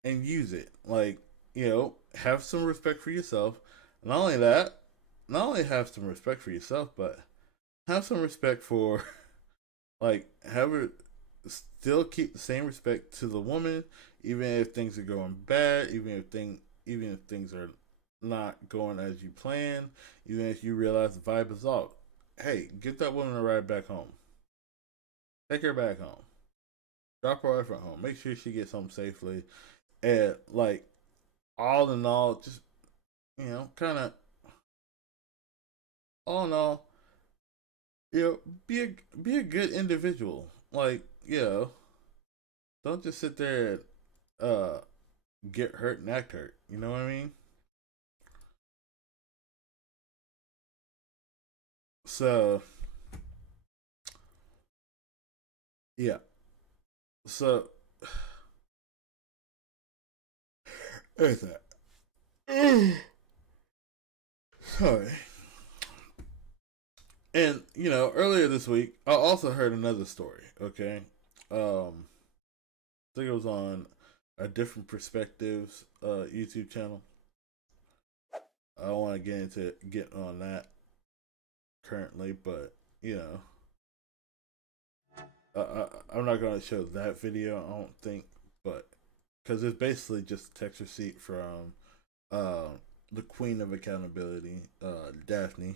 and use it. Like, have some respect for yourself. Not only that, not only have some respect for yourself, but have some respect for, like, have her still keep the same respect to the woman, even if things are going bad, even if things are not going as you plan, even if you realize the vibe is off. Hey, get that woman a ride back home. Take her back home. Drop her off at home. Make sure she gets home safely. And like, all in all, just, kind of, all in all, be a good individual. Like, don't just sit there and get hurt and act hurt. You know what I mean? So yeah. So there's that. Sorry. And earlier this week, I also heard another story. Okay, I think it was on a different perspectives YouTube channel. I don't want to get on that currently, but you know, I'm not gonna show that video. I don't think, but because it's basically just a text receipt from uh, the Queen of Accountability, Daphne.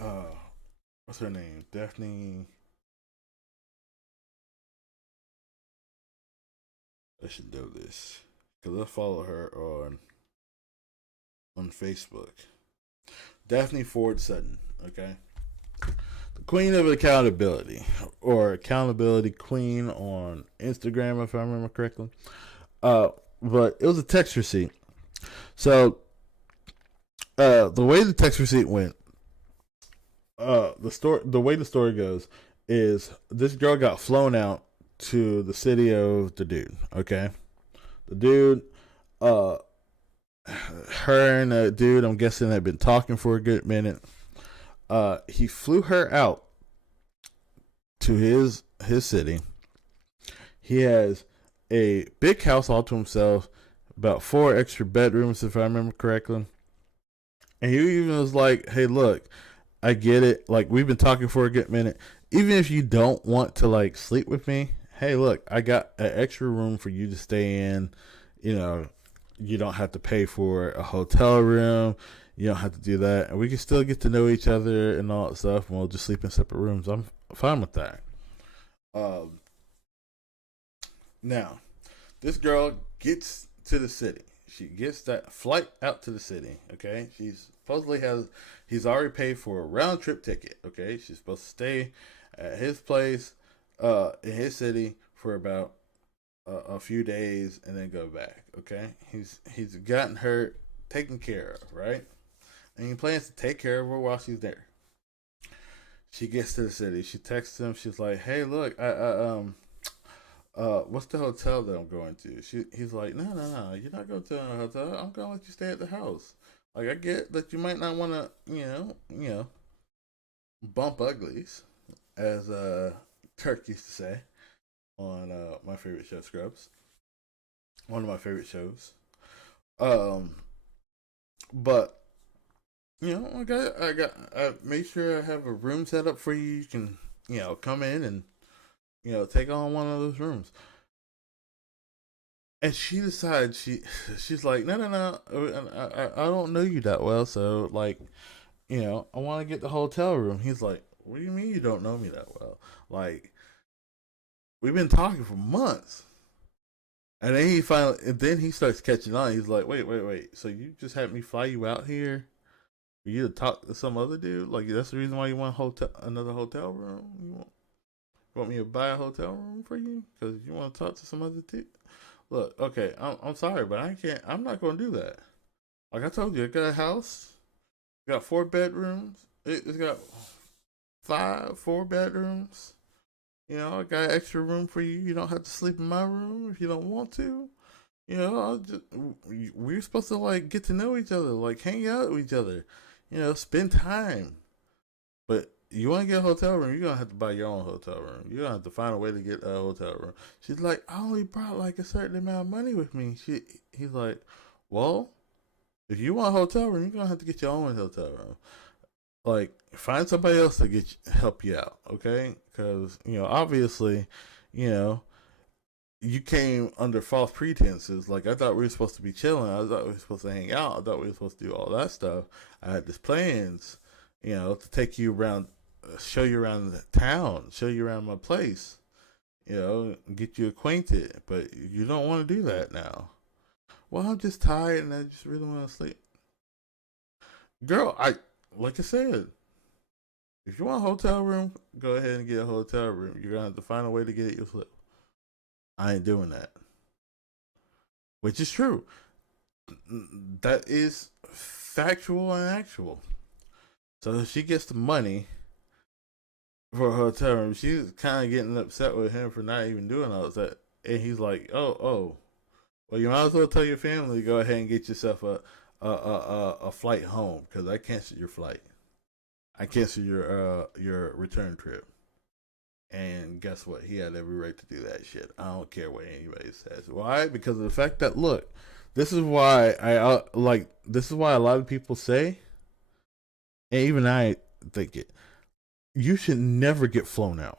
Uh, what's her name? Daphne. I should know this because I follow her on Facebook. Daphne Ford Sutton. Okay. Queen of Accountability, or Accountability Queen on Instagram, if I remember correctly. But it was a text receipt. So, the way the text receipt went, the way the story goes is this girl got flown out to the city of the dude. Okay, the dude, her and the dude, I'm guessing, had been talking for a good minute. He flew her out to his city. He has a big house all to himself, about 4 extra bedrooms, if I remember correctly. And he even was like, "Hey, look, I get it. Like, we've been talking for a good minute. Even if you don't want to like sleep with me, hey, look, I got an extra room for you to stay in. You know, you don't have to pay for a hotel room. You don't have to do that. And we can still get to know each other and all that stuff. And we'll just sleep in separate rooms. I'm fine with that." Now, this girl gets to the city. She gets that flight out to the city. Okay, he's already paid for a round trip ticket. Okay, she's supposed to stay at his place, in his city for about a few days and then go back. Okay, he's gotten her taken care of, right? And he plans to take care of her while she's there. She gets to the city. She texts him. She's like, "Hey, look, what's the hotel that I'm going to?" He's like, "No, you're not going to a hotel. I'm gonna let you stay at the house. Like, I get that you might not want to, bump uglies, as Kirk used to say on my favorite show, Scrubs. One of my favorite shows. But I made sure I have a room set up for you. You can, come in and, take on one of those rooms." And she decides she's like, "No, I don't know you that well, so like, I want to get the hotel room." He's like, "What do you mean you don't know me that well? Like, we've been talking for months." And then he starts catching on. He's like, "Wait. So you just had me fly you out here for you to talk to some other dude? Like, that's the reason why you want another hotel room? You want me to buy a hotel room for you because you want to talk to some other dude? Look, okay, I'm sorry, but I can't. I'm not going to do that. Like I told you, I got a house. Got 4 bedrooms. It's got 4 bedrooms. I got extra room for you. You don't have to sleep in my room if you don't want to. We're supposed to like get to know each other, like hang out with each other. Spend time. But you want to get a hotel room, you're going to have to buy your own hotel room. You're going to have to find a way to get a hotel room." She's like, "I only brought like a certain amount of money with me." He's like, "Well, if you want a hotel room, you're going to have to get your own hotel room. Like, find somebody else to help you out, okay? Because, obviously, you came under false pretenses. Like, I thought we were supposed to be chilling. I thought we were supposed to hang out. I thought we were supposed to do all that stuff. I had these plans, to take you around, show you around the town, show you around my place, get you acquainted. But you don't want to do that now." "Well, I'm just tired and I just really want to sleep." Girl, like I said, if you want a hotel room, go ahead and get a hotel room. You're going to have to find a way to get it yourself. I ain't doing that. Which is true. That is factual and actual. So she gets the money for a hotel room. She's kind of getting upset with him for not even doing all that. And he's like, oh. Well, you might as well tell your family to go ahead and get yourself a flight home, because I canceled your flight. I canceled your return trip. And guess what? He had every right to do that shit. I don't care what anybody says. Why? Because of the fact that, look, this is why this is why a lot of people say and even I think it. You should never get flown out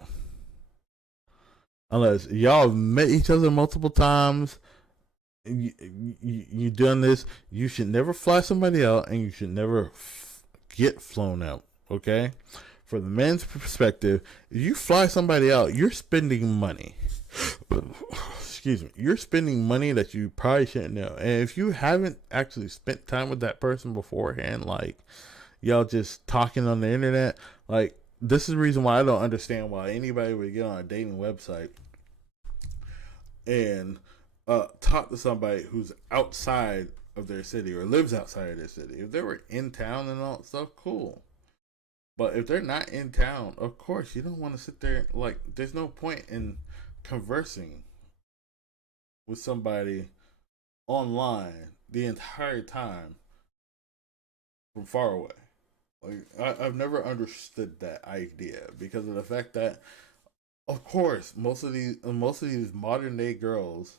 unless y'all have met each other multiple times. You done this. You should never fly somebody out, and you should never get flown out. Okay, from the man's perspective, if you fly somebody out, you're spending money. Excuse me. You're spending money that you probably shouldn't know, and if you haven't actually spent time with that person beforehand, like y'all just talking on the internet, like this is the reason why I don't understand why anybody would get on a dating website and talk to somebody who's outside of their city or lives outside of their city. If they were in town and all that stuff, cool. But if they're not in town, of course, you don't want to sit there. Like, there's no point in conversing with somebody online the entire time from far away. Like, I've never understood that idea because of the fact that, of course, most of these modern day girls,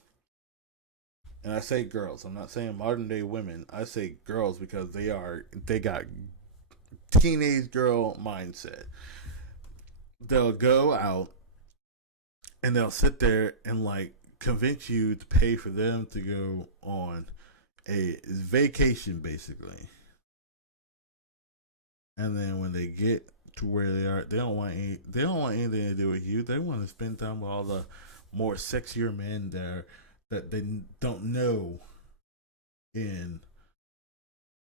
and I say girls, I'm not saying modern day women. I say girls because they got teenage girl mindset. They'll go out and they'll sit there and like convince you to pay for them to go on a vacation basically. And then when they get to where they are, they don't want anything to do with you. They want to spend time with all the more sexier men there that they don't know in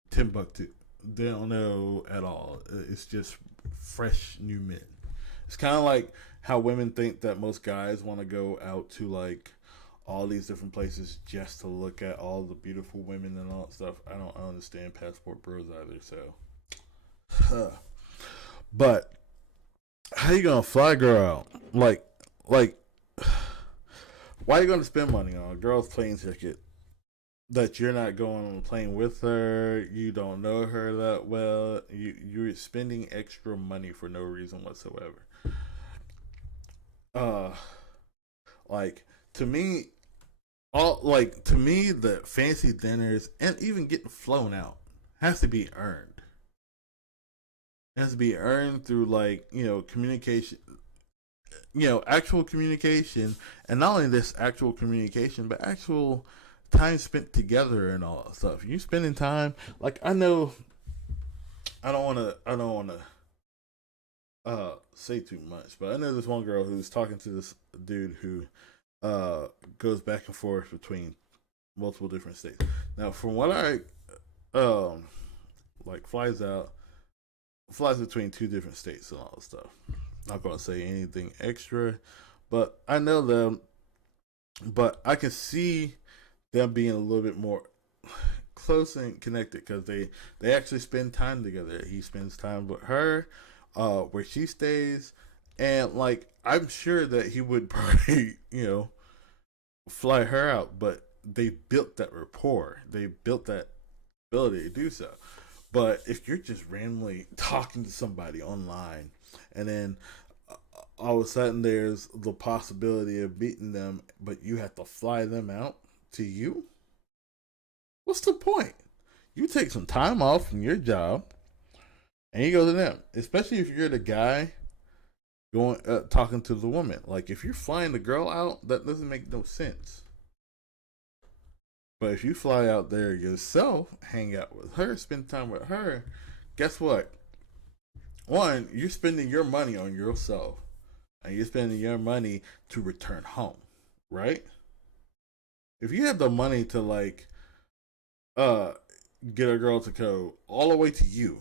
Timbuktu. They don't know at all. It's just fresh new men. It's kind of like how women think that most guys want to go out to like all these different places just to look at all the beautiful women and all that stuff. I don't understand passport bros either. So, but how you gonna fly a girl out? Like, why are you gonna spend money on a girl's plane ticket that you're not going on a plane with her? You don't know her that well. You're spending extra money for no reason whatsoever. Uh, like to me, the fancy dinners and even getting flown out has to be earned. It has to be earned through communication, actual communication, and not only this actual communication, but actual time spent together and all that stuff. You spending time, like I know, I don't want to say too much, but I know this one girl who's talking to this dude who goes back and forth between multiple different states. Now, from what I flies between two different states and all that stuff. Not gonna say anything extra, but I know them. But I can see them being a little bit more close and connected because they actually spend time together. He spends time with her, where she stays, and like I'm sure that he would probably fly her out, but they built that rapport. They built that ability to do so. But if you're just randomly talking to somebody online and then all of a sudden there's the possibility of meeting them, but you have to fly them out to you, what's the point? You take some time off from your job and you go to them, especially if you're the guy going talking to the woman. Like if you're flying the girl out, that doesn't make no sense. But if you fly out there yourself, hang out with her, spend time with her, guess what? One, you're spending your money on yourself. And you're spending your money to return home, right? If you have the money to get a girl to go all the way to you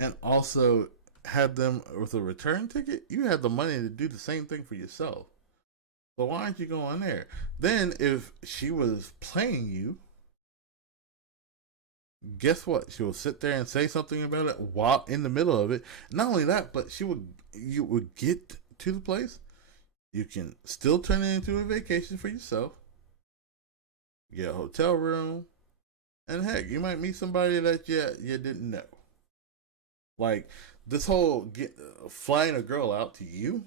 and also have them with a return ticket, you have the money to do the same thing for yourself. So why aren't you going there? Then if she was playing you, guess what? She will sit there and say something about it while in the middle of it. Not only that, but you would get to the place. You can still turn it into a vacation for yourself. Get a hotel room, and heck, you might meet somebody that you didn't know. Like this whole flying a girl out to you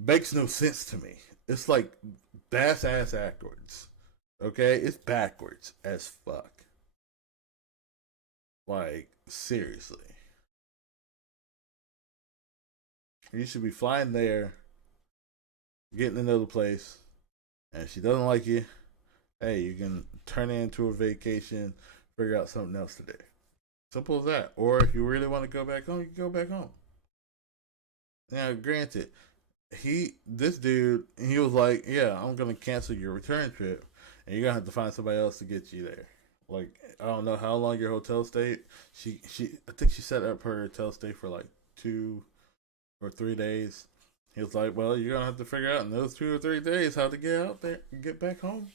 makes no sense to me. It's like ass backwards. Okay, it's backwards as fuck. Like, seriously. You should be flying there, getting another place, and if she doesn't like you, hey, you can turn it into a vacation, figure out something else to do. Simple as that. Or if you really want to go back home, you can go back home. Now, granted, this dude, he was like, yeah, I'm gonna cancel your return trip, and you're gonna have to find somebody else to get you there. Like, I don't know how long your hotel stayed. I think she set up her hotel stay for like 2 or 3 days. He was like, well, you're gonna have to figure out in those 2 or 3 days how to get out there and get back home.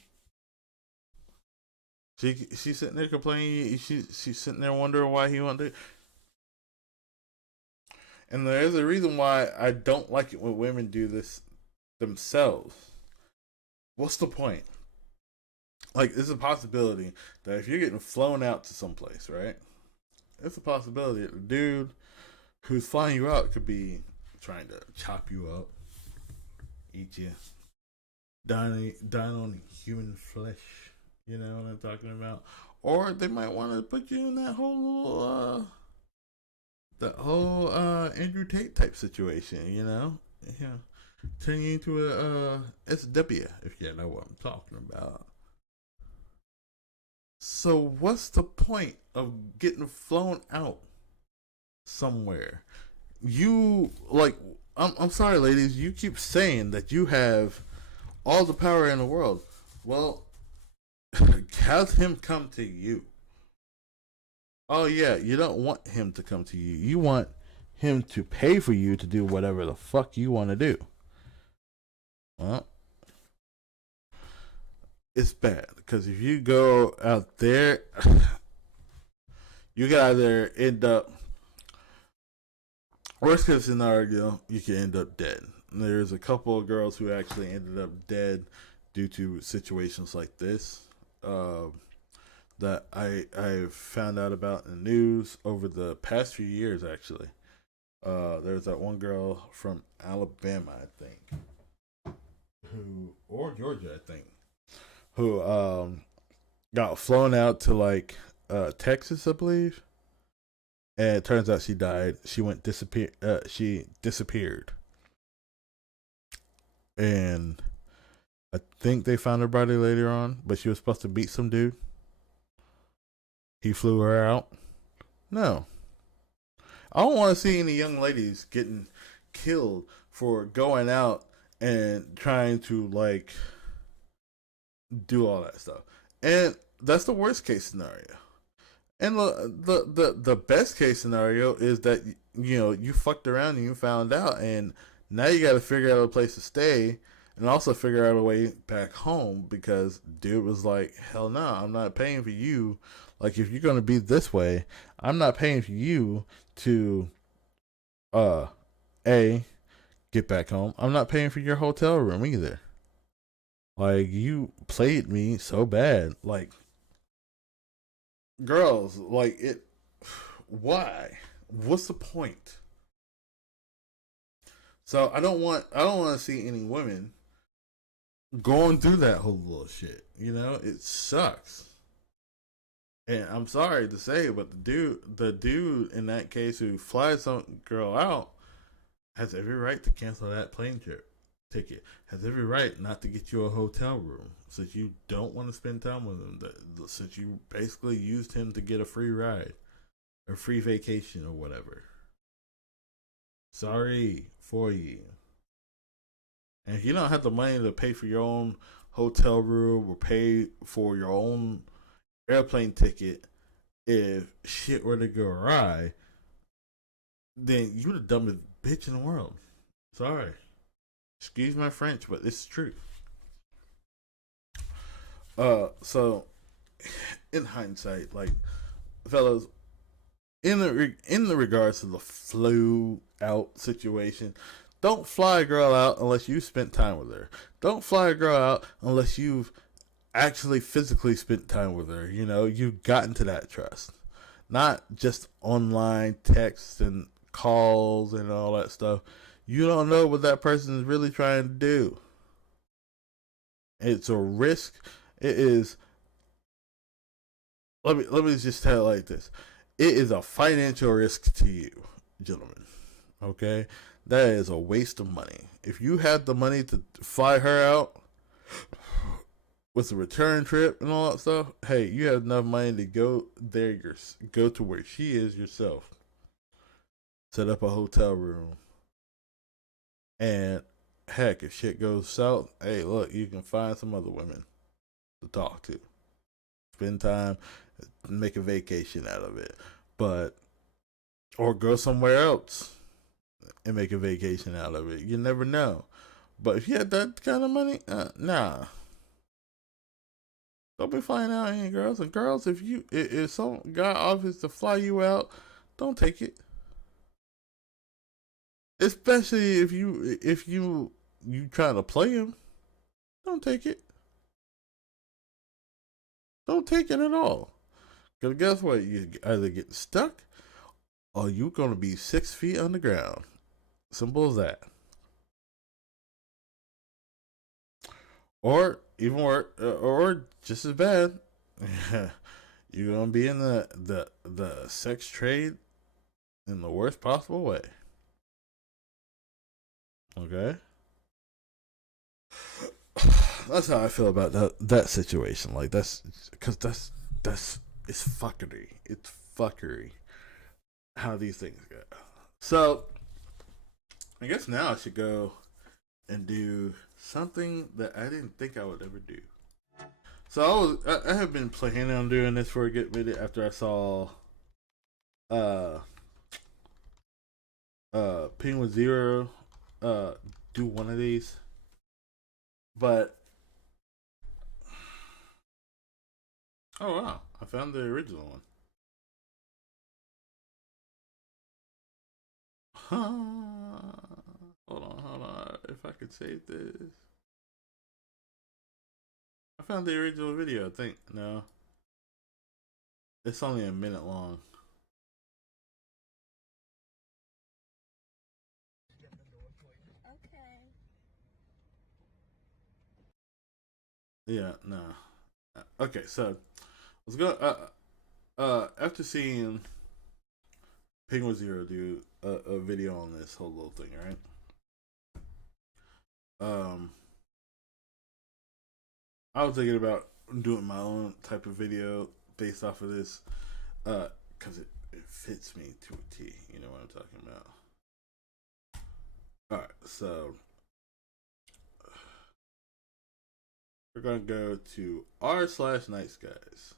She's sitting there complaining. She's sitting there wondering why he wanted to. And there's a reason why I don't like it when women do this themselves. What's the point? Like, there's a possibility that if you're getting flown out to someplace, right? There's a possibility that the dude who's flying you out could be trying to chop you up, eat you, dine on human flesh. You know what I'm talking about? Or they might want to put you in that whole Andrew Tate type situation. You know, yeah, turn you into a SW if you know what I'm talking about. So what's the point of getting flown out somewhere? You like, I'm sorry, ladies. You keep saying that you have all the power in the world. Well, have him come to you. Oh yeah, you don't want him to come to you. You want him to pay for you to do whatever the fuck you want to do. Well, it's bad because if you go out there, you can either end up, worst case scenario, you can end up dead. There's a couple of girls who actually ended up dead due to situations like this. That I found out about in the news over the past few years. Actually, there's that one girl from Alabama, I think, or Georgia, I think, who got flown out to like Texas, I believe, and it turns out she died. She disappeared, and I think they found her body later on, but she was supposed to beat some dude. He flew her out. No. I don't want to see any young ladies getting killed for going out and trying to, like, do all that stuff. And that's the worst case scenario. And the best case scenario is that, you know, you fucked around and you found out, and now you got to figure out a place to stay and also figure out a way back home because dude was like, hell no, I'm not paying for you. Like, if you're going to be this way, I'm not paying for you to, get back home. I'm not paying for your hotel room either. Like, you played me so bad. Like, girls, like, why? What's the point? So I don't want to see any women going through that whole little shit. You know, it sucks. And I'm sorry to say, but the dude in that case who flies some girl out has every right to cancel that plane trip ticket. Has every right not to get you a hotel room since you don't want to spend time with him. Since you basically used him to get a free ride, or free vacation, or whatever. Sorry for you. And if you don't have the money to pay for your own hotel room or pay for your own airplane ticket, if shit were to go awry, then you the dumbest bitch in the world. Sorry. Excuse my French, but it's true. So in hindsight, like, fellas, in the regards to the flew out situation, don't fly a girl out unless you spent time with her. Don't fly a girl out unless you've actually physically spent time with her. You know, you've gotten to that trust, not just online texts and calls and all that stuff. You don't know what that person is really trying to do. It's a risk. It is. Let me just tell it like this. it is a financial risk to you, gentlemen. Okay, that is a waste of money. If you had the money to fly her out with a return trip and all that stuff, hey, you have enough money to go there, go to where she is yourself, set up a hotel room, and heck, if shit goes south, hey, look, you can find some other women to talk to, spend time, make a vacation out of it, but or go somewhere else and make a vacation out of it. You never know. But if you had that kind of money, nah. Don't be flying out any girls. And girls, if some guy offers to fly you out, don't take it. Especially if you trying to play him, don't take it. Don't take it at all. Because guess what? You either get stuck or you're gonna be 6 feet underground. Simple as that. Or even worse, or just as bad, you're gonna be in the sex trade in the worst possible way. Okay, that's how I feel about that situation. Like that's because that's it's fuckery. It's fuckery how these things go. So I guess now I should go and do something that I didn't think I would ever do. So I have been planning on doing this for a good minute after I saw Penguin Zero do one of these. But oh wow, I found the original one. Hold on. If I could save this. I found the original video, I think. No. It's only a minute long. Okay. Yeah, no. Okay, so let's go. After seeing Penguin Zero do a video on this whole little thing, right? I was thinking about doing my own type of video based off of this, because it fits me to a T. You know what I'm talking about. All right, so we're gonna go to r/nice guys.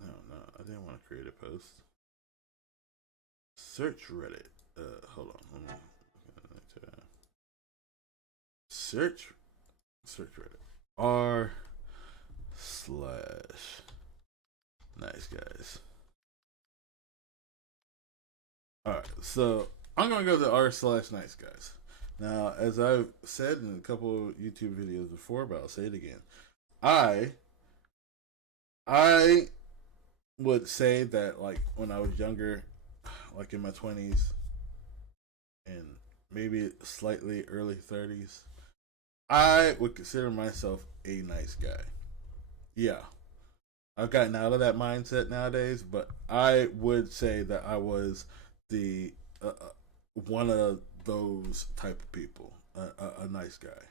No, I didn't want to create a post. Search Reddit. Hold on. Search Reddit. r/nice guys. Alright, so I'm gonna go to r/nice guys. Now, as I've said in a couple of YouTube videos before, but I'll say it again. I would say that like when I was younger, like in my 20s and maybe slightly early 30s, I would consider myself a nice guy. Yeah. I've gotten out of that mindset nowadays, but I would say that I was the one of those type of people, a nice guy.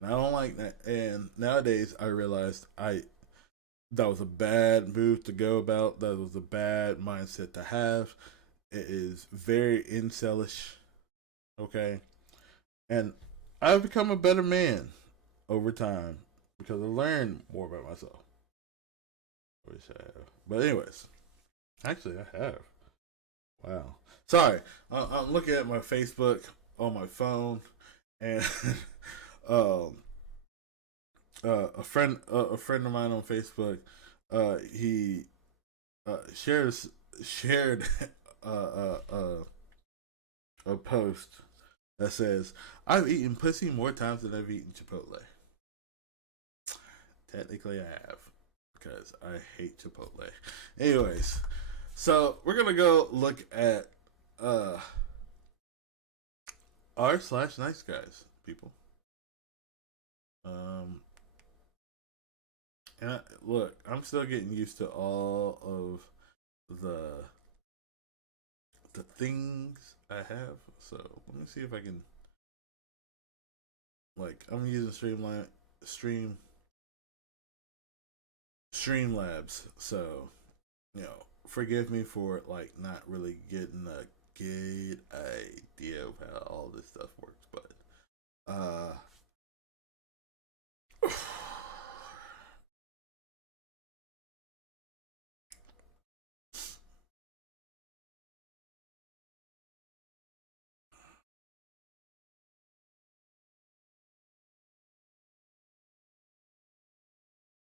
And I don't like that. And nowadays, I realized that was a bad move to go about. That was a bad mindset to have. It is very incelish. Okay, and I've become a better man over time because I learned more about myself. I wish I have, but anyways, actually I have. Wow. Sorry, I'm looking at my Facebook on my phone, and um, a friend of mine on Facebook, he shared a post that says, "I've eaten pussy more times than I've eaten Chipotle." Technically, I have because I hate Chipotle. Anyways, so we're gonna go look at r/nice guys, people. Look, I'm still getting used to all of the things I have. So let me see if I can, like, I'm using Streamlabs. So forgive me for like not really getting a good idea of how all this stuff works, but uh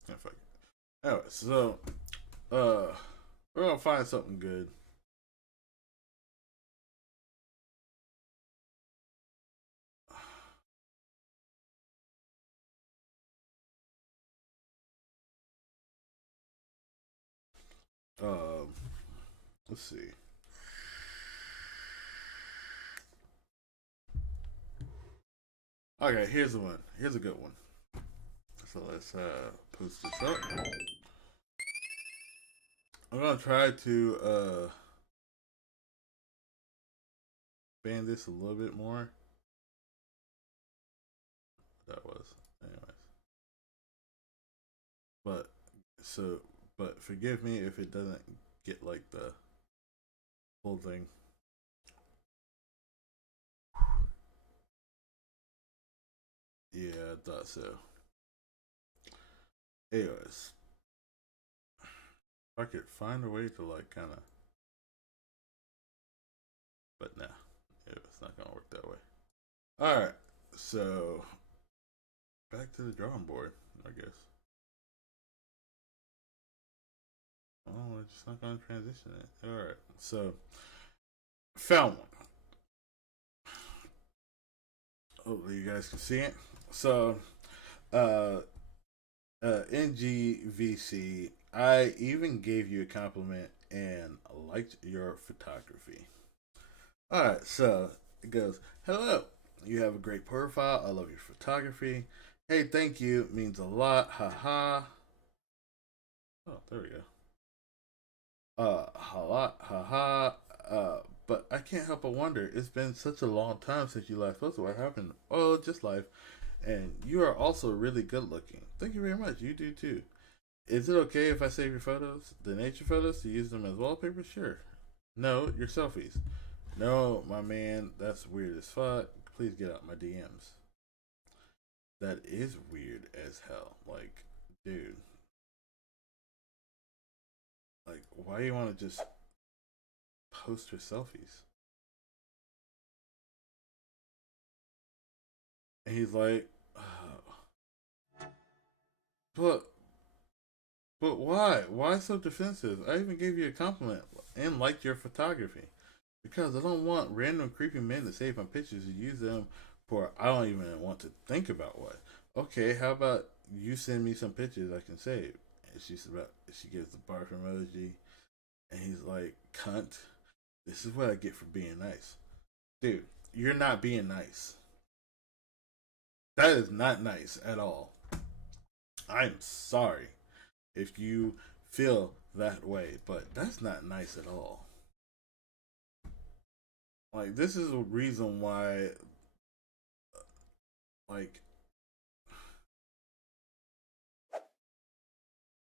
if I, anyway, so uh we're gonna find something good. Um, let's see. Okay, here's the one. Here's a good one. So let's post this up. I'm gonna try to expand this a little bit more. That was, anyways. But so, but forgive me if it doesn't get like the whole thing. Yeah, I thought so. Anyways, if I could find a way to like kind of, but nah, yeah, it's not gonna work that way. All right, so back to the drawing board, I guess. Oh, it's just not gonna transition it. All right, so found one. Hopefully, you guys can see it. So, uh, NGVC, I even gave you a compliment and liked your photography. Alright, so it goes, hello, you have a great profile. I love your photography. Hey, thank you. Means a lot. Haha. Oh, there we go. Haha. But I can't help but wonder. It's been such a long time since you last posted. What happened? Oh, just life. And you are also really good looking. Thank you very much. You do too. Is it okay if I save your photos, the nature photos, to use them as wallpaper? Sure. No, your selfies. No, my man, that's weird as fuck. Please get out my DMs. That is weird as hell. Like, dude. Like, why do you want to just post your selfies? And he's like, but, but why? Why so defensive? I even gave you a compliment and liked your photography. Because I don't want random creepy men to save my pictures and use them for I don't even want to think about what. Okay, how about you send me some pictures I can save? And she gives the barf emoji, and he's like, "Cunt, this is what I get for being nice, dude. You're not being nice. That is not nice at all. I'm sorry if you feel that way, but that's not nice at all. Like this is a reason why, like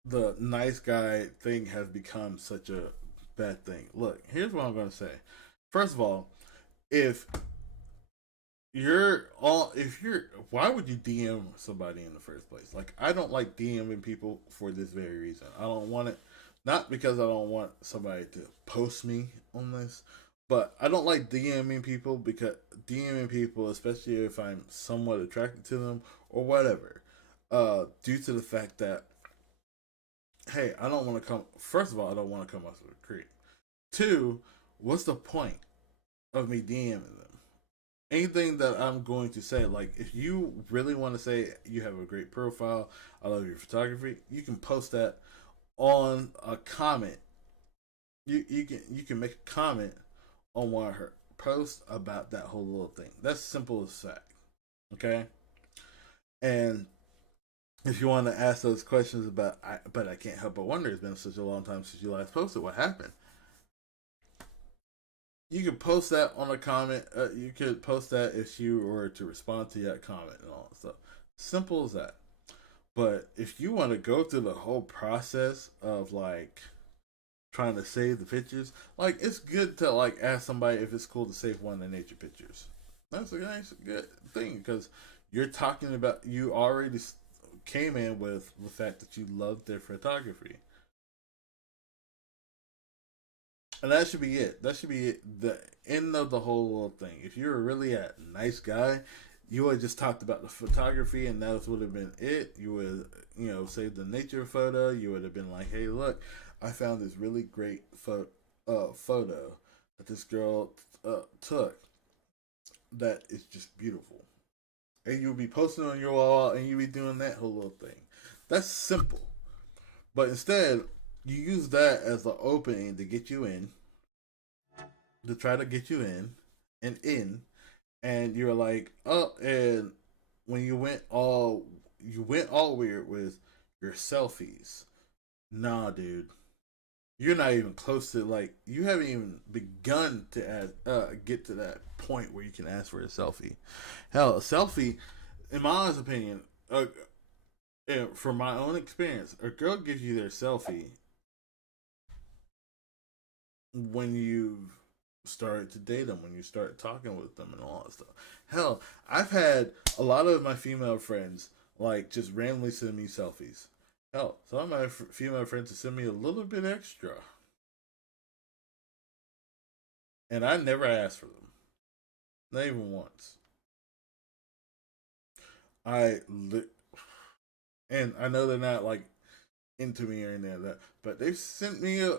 the nice guy thing has become such a bad thing. Look, here's what I'm going to say. First of all, if why would you DM somebody in the first place? Like, I don't like DMing people for this very reason. I don't want it, not because I don't want somebody to post me on this, but I don't like DMing people, especially if I'm somewhat attracted to them or whatever, due to the fact that hey, I don't want to come. First of all, I don't want to come off as a creep. Two, what's the point of me DMing them? Anything that I'm going to say, like if you really want to say you have a great profile, I love your photography, you can post that on a comment. You can make a comment on one of her posts about that whole little thing. That's simple as fact. Okay, and if you want to ask those questions about, but I can't help but wonder. It's been such a long time since you last posted. What happened? You could post that on a comment. You could post that if you were to respond to that comment and all that stuff. Simple as that. But if you want to go through the whole process of like trying to save the pictures, like it's good to like ask somebody if it's cool to save one of the nature pictures. That's a nice good thing because you're talking about you already came in with the fact that you love their photography. And that should be it. That should be it. The end of the whole little thing. If you're really a nice guy, you would have just talked about the photography, and that would have been it. You would, save the nature photo. You would have been like, "Hey, look, I found this really great photo that this girl took. That is just beautiful." And you'll be posting on your wall, and you'll be doing that whole little thing. That's simple. But instead, you use that as the opening to get you in, to try to get you in, and you're like, oh, and when you went all weird with your selfies. Nah, dude, you're not even close to like you haven't even begun to get to that point where you can ask for a selfie. Hell, a selfie, in my honest opinion, from my own experience, a girl gives you their selfie when you start to date them, when you start talking with them and all that stuff. Hell, I've had a lot of my female friends like just randomly send me selfies. Hell, some of my female friends send me a little bit extra, and I never asked for them, not even once. I and I know they're not like into me or anything like that, but they've sent me a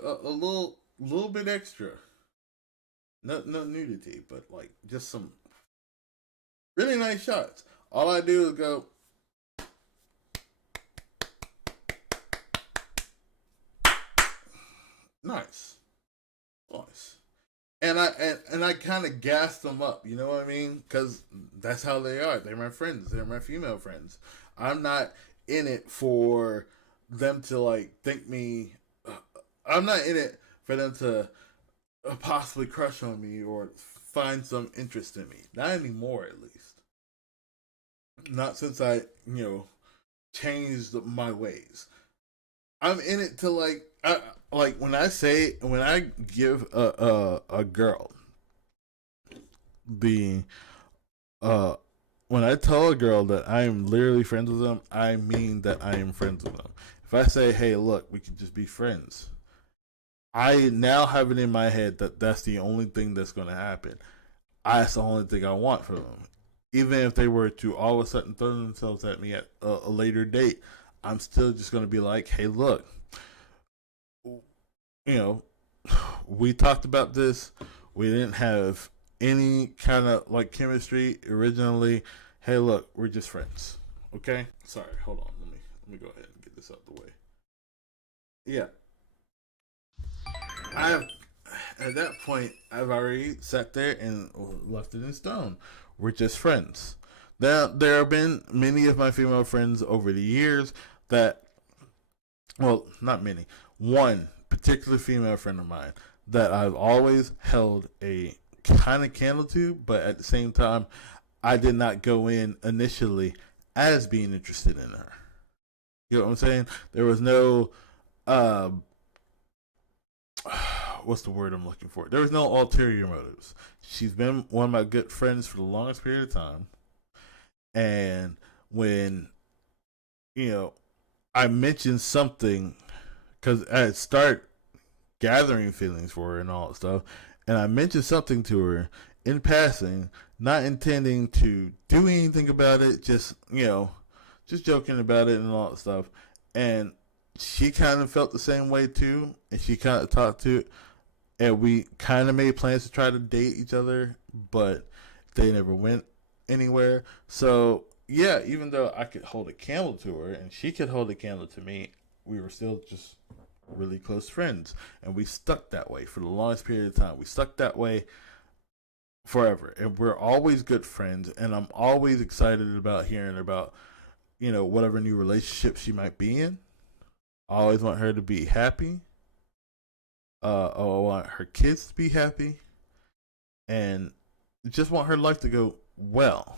little bit extra. No nudity, but like just some really nice shots. All I do is go nice, nice, and I kind of gas them up. You know what I mean? Because that's how they are. They're my friends. They're my female friends. I'm not in it for them to like think me. I'm not in it for them to possibly crush on me or find some interest in me. Not anymore, at least. Not since I, changed my ways. I'm in it to like when I give a girl the when I tell a girl that I am literally friends with them, I mean that I am friends with them. If I say, "Hey, look, we can just be friends," I now have it in my head that that's the only thing that's going to happen. That's the only thing I want from them. Even if they were to all of a sudden throw themselves at me at a later date, I'm still just going to be like, "Hey, look, you know, we talked about this. We didn't have any kind of like chemistry originally. Hey, look, we're just friends. Okay? Sorry, hold on. Let me go ahead and get this out the way. Yeah, I have at that point I've already sat there and left it in stone. We're just friends. There have been many of my female friends over the years that, well, not many. One particular female friend of mine that I've always held a kind of candle to, but at the same time, I did not go in initially as being interested in her. You know what I'm saying? There was no, uh, what's the word I'm looking for? There was no ulterior motives. She's been one of my good friends for the longest period of time. And when, you know, I mentioned something, because I start gathering feelings for her and all that stuff, and I mentioned something to her in passing, not intending to do anything about it, just, just joking about it and all that stuff. And she kind of felt the same way too, and she kind of talked to it, and we kind of made plans to try to date each other, but they never went anywhere. So yeah, even though I could hold a candle to her and she could hold a candle to me, we were still just really close friends, and we stuck that way for the longest period of time. We stuck that way forever, and we're always good friends. And I'm always excited about hearing about whatever new relationship she might be in. I always want her to be happy. I want her kids to be happy, and just want her life to go well.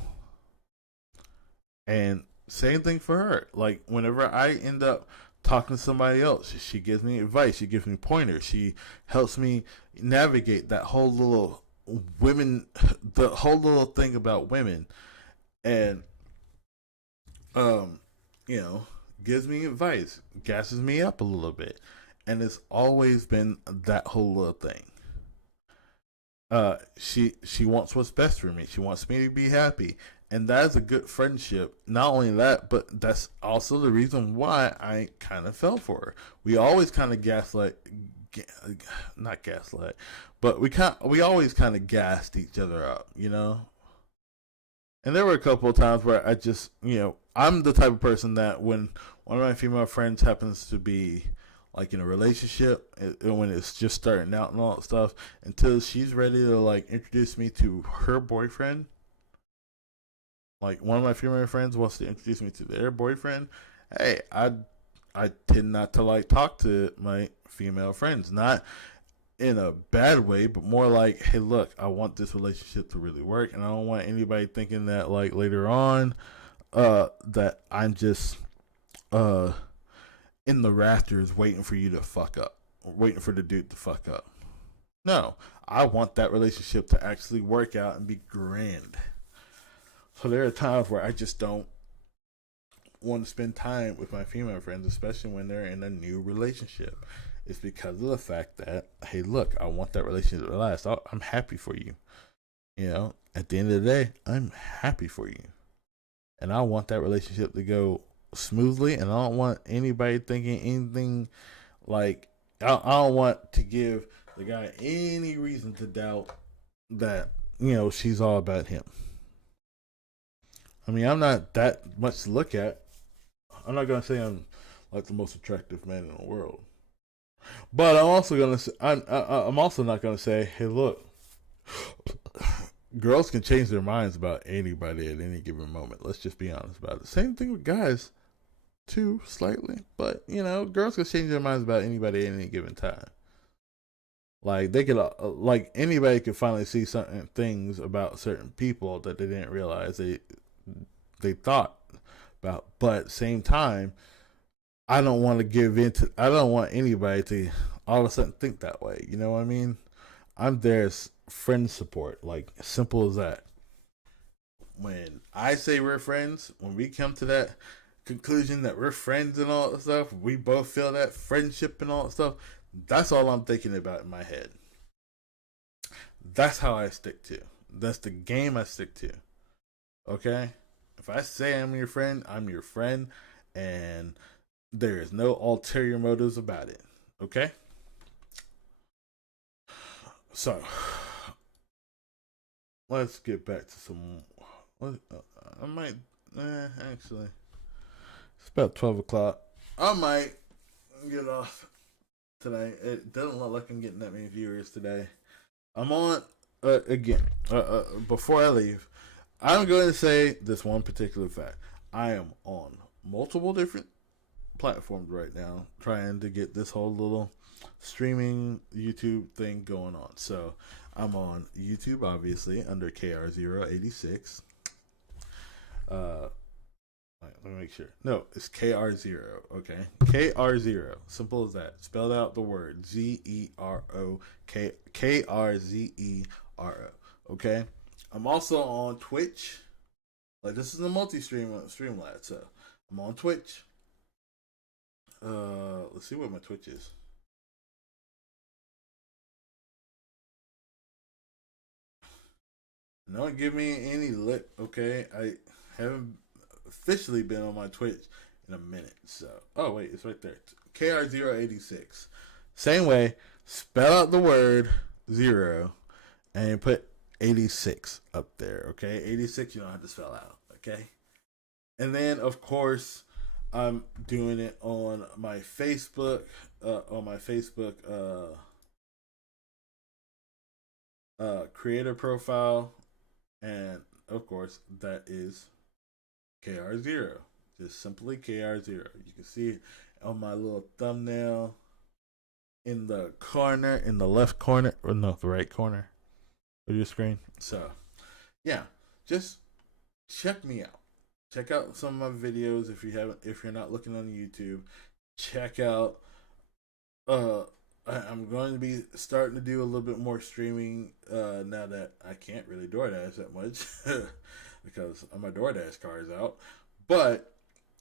And same thing for her. Like whenever I end up talking to somebody else, she gives me advice. She gives me pointers. She helps me navigate that whole little women, the whole little thing about women, and um, you know, gives me advice, gasses me up a little bit, and it's always been that whole little thing. She wants what's best for me. She wants me to be happy, and that is a good friendship. Not only that, but that's also the reason why I kind of fell for her. We always kind of not gaslight, but we always kind of gassed each other up, And there were a couple of times where I just, I'm the type of person that when one of my female friends happens to be like in a relationship, and when it's just starting out and all that stuff, until she's ready to like introduce me to her boyfriend. Like one of my female friends wants to introduce me to their boyfriend. Hey, I tend not to like talk to my female friends, not in a bad way, but more like, hey, look, I want this relationship to really work, and I don't want anybody thinking that like later on, that I'm just in the rafters waiting for you to fuck up, waiting for the dude to fuck up. No, I want that relationship to actually work out and be grand. So there are times where I just don't want to spend time with my female friends, especially when they're in a new relationship. It's because of the fact that, hey, look, I want that relationship to last. I'm happy for you. At the end of the day, I'm happy for you. And I want that relationship to go smoothly, and I don't want anybody thinking anything like, I don't want to give the guy any reason to doubt that, she's all about him. I mean, I'm not that much to look at. I'm not going to say I'm like the most attractive man in the world. But I'm also going to say, I'm also not going to say, hey, look, girls can change their minds about anybody at any given moment. Let's just be honest about it. Same thing with guys, too, slightly. But, girls can change their minds about anybody at any given time. Like, they could, like, anybody could finally see certain things about certain people that they didn't realize they thought about. But at the same time, I don't want anybody to all of a sudden think that way. You know what I mean? I'm there as friend support, like simple as that. When I say we're friends, when we come to that conclusion that we're friends and all that stuff, we both feel that friendship and all that stuff, that's all I'm thinking about in my head. That's how I stick to. That's the game I stick to. Okay? If I say I'm your friend, I'm your friend, and there is no ulterior motives about it. Okay? So, let's get back to some. I might. Actually, it's about 12 o'clock. I might get off today. It doesn't look like I'm getting that many viewers today. I'm on, again, before I leave, I'm going to say this one particular fact. I am on multiple different platforms right now trying to get this whole little streaming YouTube thing going on. So I'm on YouTube, obviously, under KR086. Let me make sure. No, it's KR0, okay? KR0. Simple as that. Spelled out the word ZERO. KRZERO. Okay? I'm also on Twitch. Like, this is a Streamlabs, so I'm on Twitch. Let's see what my Twitch is. Don't give me any lip, okay? I haven't officially been on my Twitch in a minute, so. Oh, wait, it's right there. KR086. Same way, spell out the word 0 and put 86 up there, okay? 86 you don't have to spell out, okay? And then, of course, I'm doing it on my Facebook, creator profile, and of course that is KR0. Just simply KR0. You can see it on my little thumbnail in the corner, in the left corner, or no, the right corner of your screen. So, yeah, just check me out. Check out some of my videos if you're not looking on YouTube. Check out I'm going to be starting to do a little bit more streaming now that I can't really DoorDash that much because my DoorDash car is out. But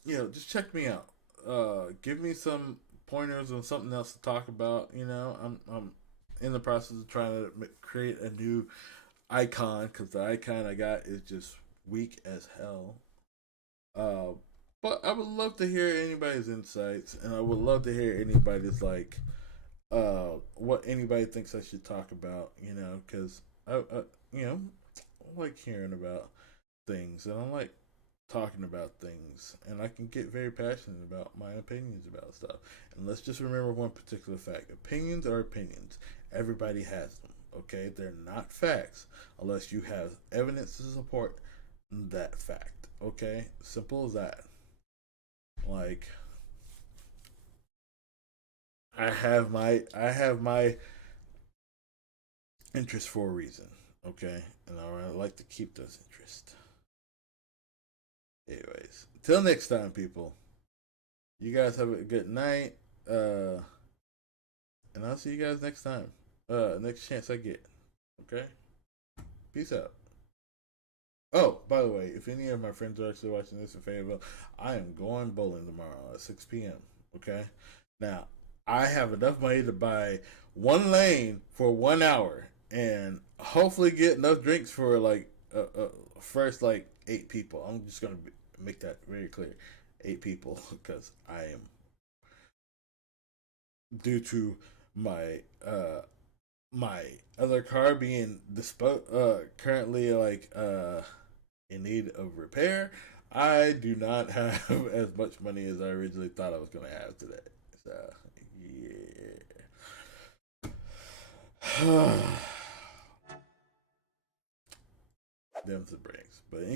just check me out. Give me some pointers on something else to talk about. I'm in the process of trying to create a new icon because the icon I got is just weak as hell. But I would love to hear anybody's insights, and I would love to hear anybody's what anybody thinks I should talk about. Because I like hearing about things, and I like talking about things, and I can get very passionate about my opinions about stuff. And let's just remember one particular fact: opinions are opinions. Everybody has them. Okay, they're not facts unless you have evidence to support that fact. Okay, simple as that. Like, I have my interest for a reason. Okay, and I like to keep those interests. Anyways, till next time, people. You guys have a good night. And I'll see you guys next time. Next chance I get. Okay? Peace out. Oh, by the way, if any of my friends are actually watching this in Fayetteville, I am going bowling tomorrow at 6 p.m. Okay? Now, I have enough money to buy one lane for 1 hour and hopefully get enough drinks for first 8 people. I'm just going to make that very clear. 8 people because I am, due to my my other car being currently in need of repair, I do not have as much money as I originally thought I was going to have today. So, yeah. Them's the breaks. But